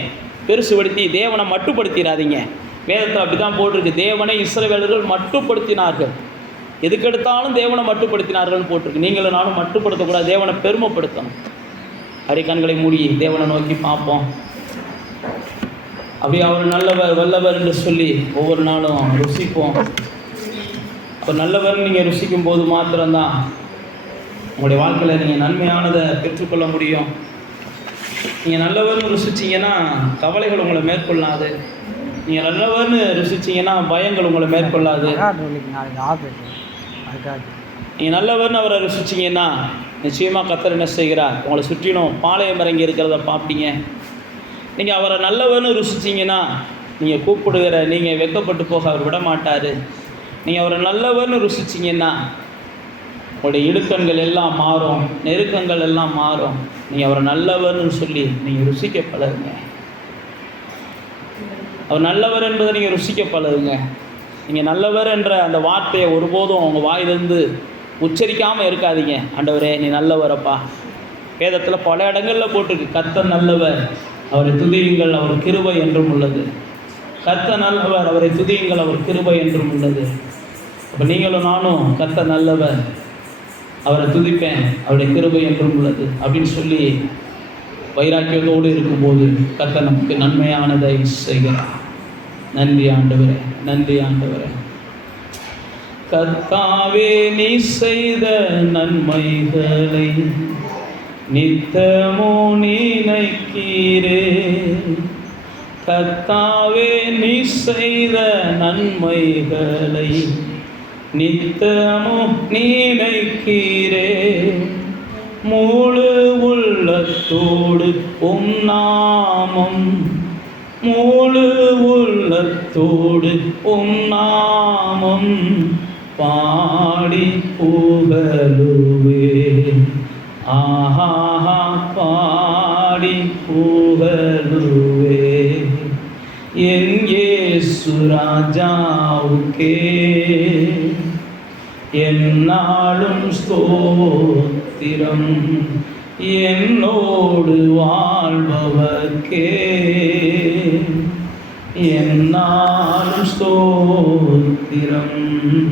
பெருசுபடுத்தி தேவனை மட்டுப்படுத்திடாதீங்க. வேதத்தில் அப்படி தான் போட்டிருக்கு, தேவனை இஸ்ரவேலர்கள் மட்டுப்படுத்தினார்கள், எதுக்கெடுத்தாலும் தேவனை மட்டுப்படுத்தினார்கள்னு போட்டிருக்கு. நீங்களும் நானும் மட்டுப்படுத்தக்கூடாது, தேவனை பெருமைப்படுத்தணும். அப்படி கண்களை மூடி தேவனை நோக்கி பார்ப்போம். அப்படி அவர் நல்லவர் வல்லவர் என்று சொல்லி ஒவ்வொரு நாளும் ருசிப்போம். அவர் நல்லவர் நீங்கள் ருசிக்கும் போது மாத்திரம்தான் உங்களுடைய வாழ்க்கையில் நீங்கள் நன்மையானதை பெற்றுக்கொள்ள முடியும். நீங்கள் நல்லவர்னு ருசிச்சிங்கன்னா கவலைகள் உங்களை மேற்கொள்ளாது. நீங்கள் நல்லவர்னு ருசிச்சிங்கன்னா பயங்கள் உங்களை மேற்கொள்ளாது. நீங்கள் நல்லவர்னு அவரை ருசிச்சிங்கன்னா நிச்சயமாக கர்த்தர் என்ன செய்கிறார்? உங்களை சுற்றிலும் பாளையம் இறங்கி இருக்கிறத பார்ப்பீங்க. நீங்கள் அவரை நல்லவர்னு ருசிச்சிங்கன்னா நீங்கள் கூப்பிடுகிற நீங்கள் வெட்கப்பட்டு போக அவர் விட மாட்டார். நீங்கள் அவரை நல்லவர்னு ருசிச்சிங்கன்னா உங்களுடைய இடுக்கண்கள் எல்லாம் மாறும், நெருக்கங்கள் எல்லாம் மாறும். நீங்கள் அவரை நல்லவர்னு சொல்லி நீங்கள் ருசிக்க பழகுங்க. அவர் நல்லவர் என்பதை நீங்கள் ருசிக்க பழகுங்க. நீங்கள் நல்லவர் என்ற அந்த வார்த்தையை ஒருபோதும் உங்கள் வாயிலிருந்து உச்சரிக்காமல் இருக்காதீங்க. ஆண்டவரே நீ நல்லவரப்பா. வேதத்தில் பல இடங்களில் போட்டிருக்கு, கர்த்தர் நல்லவர், அவரை துதியுங்கள், அவர் கிருபை என்றும் உள்ளது. கர்த்தர் நல்லவர், அவரை துதியுங்கள், அவர் கிருபை என்றும் உள்ளது. அப்போ நீங்களும் நானும் கர்த்தர் நல்லவர், அவரை துதிப்பேன், அவருடைய கிருபை என்றும் உள்ளது அப்படின்னு சொல்லி வைராக்கியத்தோடு இருக்கும்போது கர்த்தர் நமக்கு நன்மையானதை செய்கிறார். நன்றி ஆண்டவரே, நன்றி ஆண்டவரே. கர்த்தாவே நீ செய்த நன்மைகளை நித்தமோ நினைக்கிறே. கர்த்தாவே நீ செய்த நன்மைகளை நித்தமோ நினைக்கிறே. முழு உள்ளத்தோடு உம் நாமம், முழு உள்ளத்தோடு உம் நாமம் பாடி புகழுவே. ஆஹா பாடி புகழுவே. என் இயேசு ராஜாவுக்கே என்னாலும் ஸ்தோத்திரம். என்னோடு வாழ்பவர்க்கே என்னாலும் ஸ்தோத்திரம்.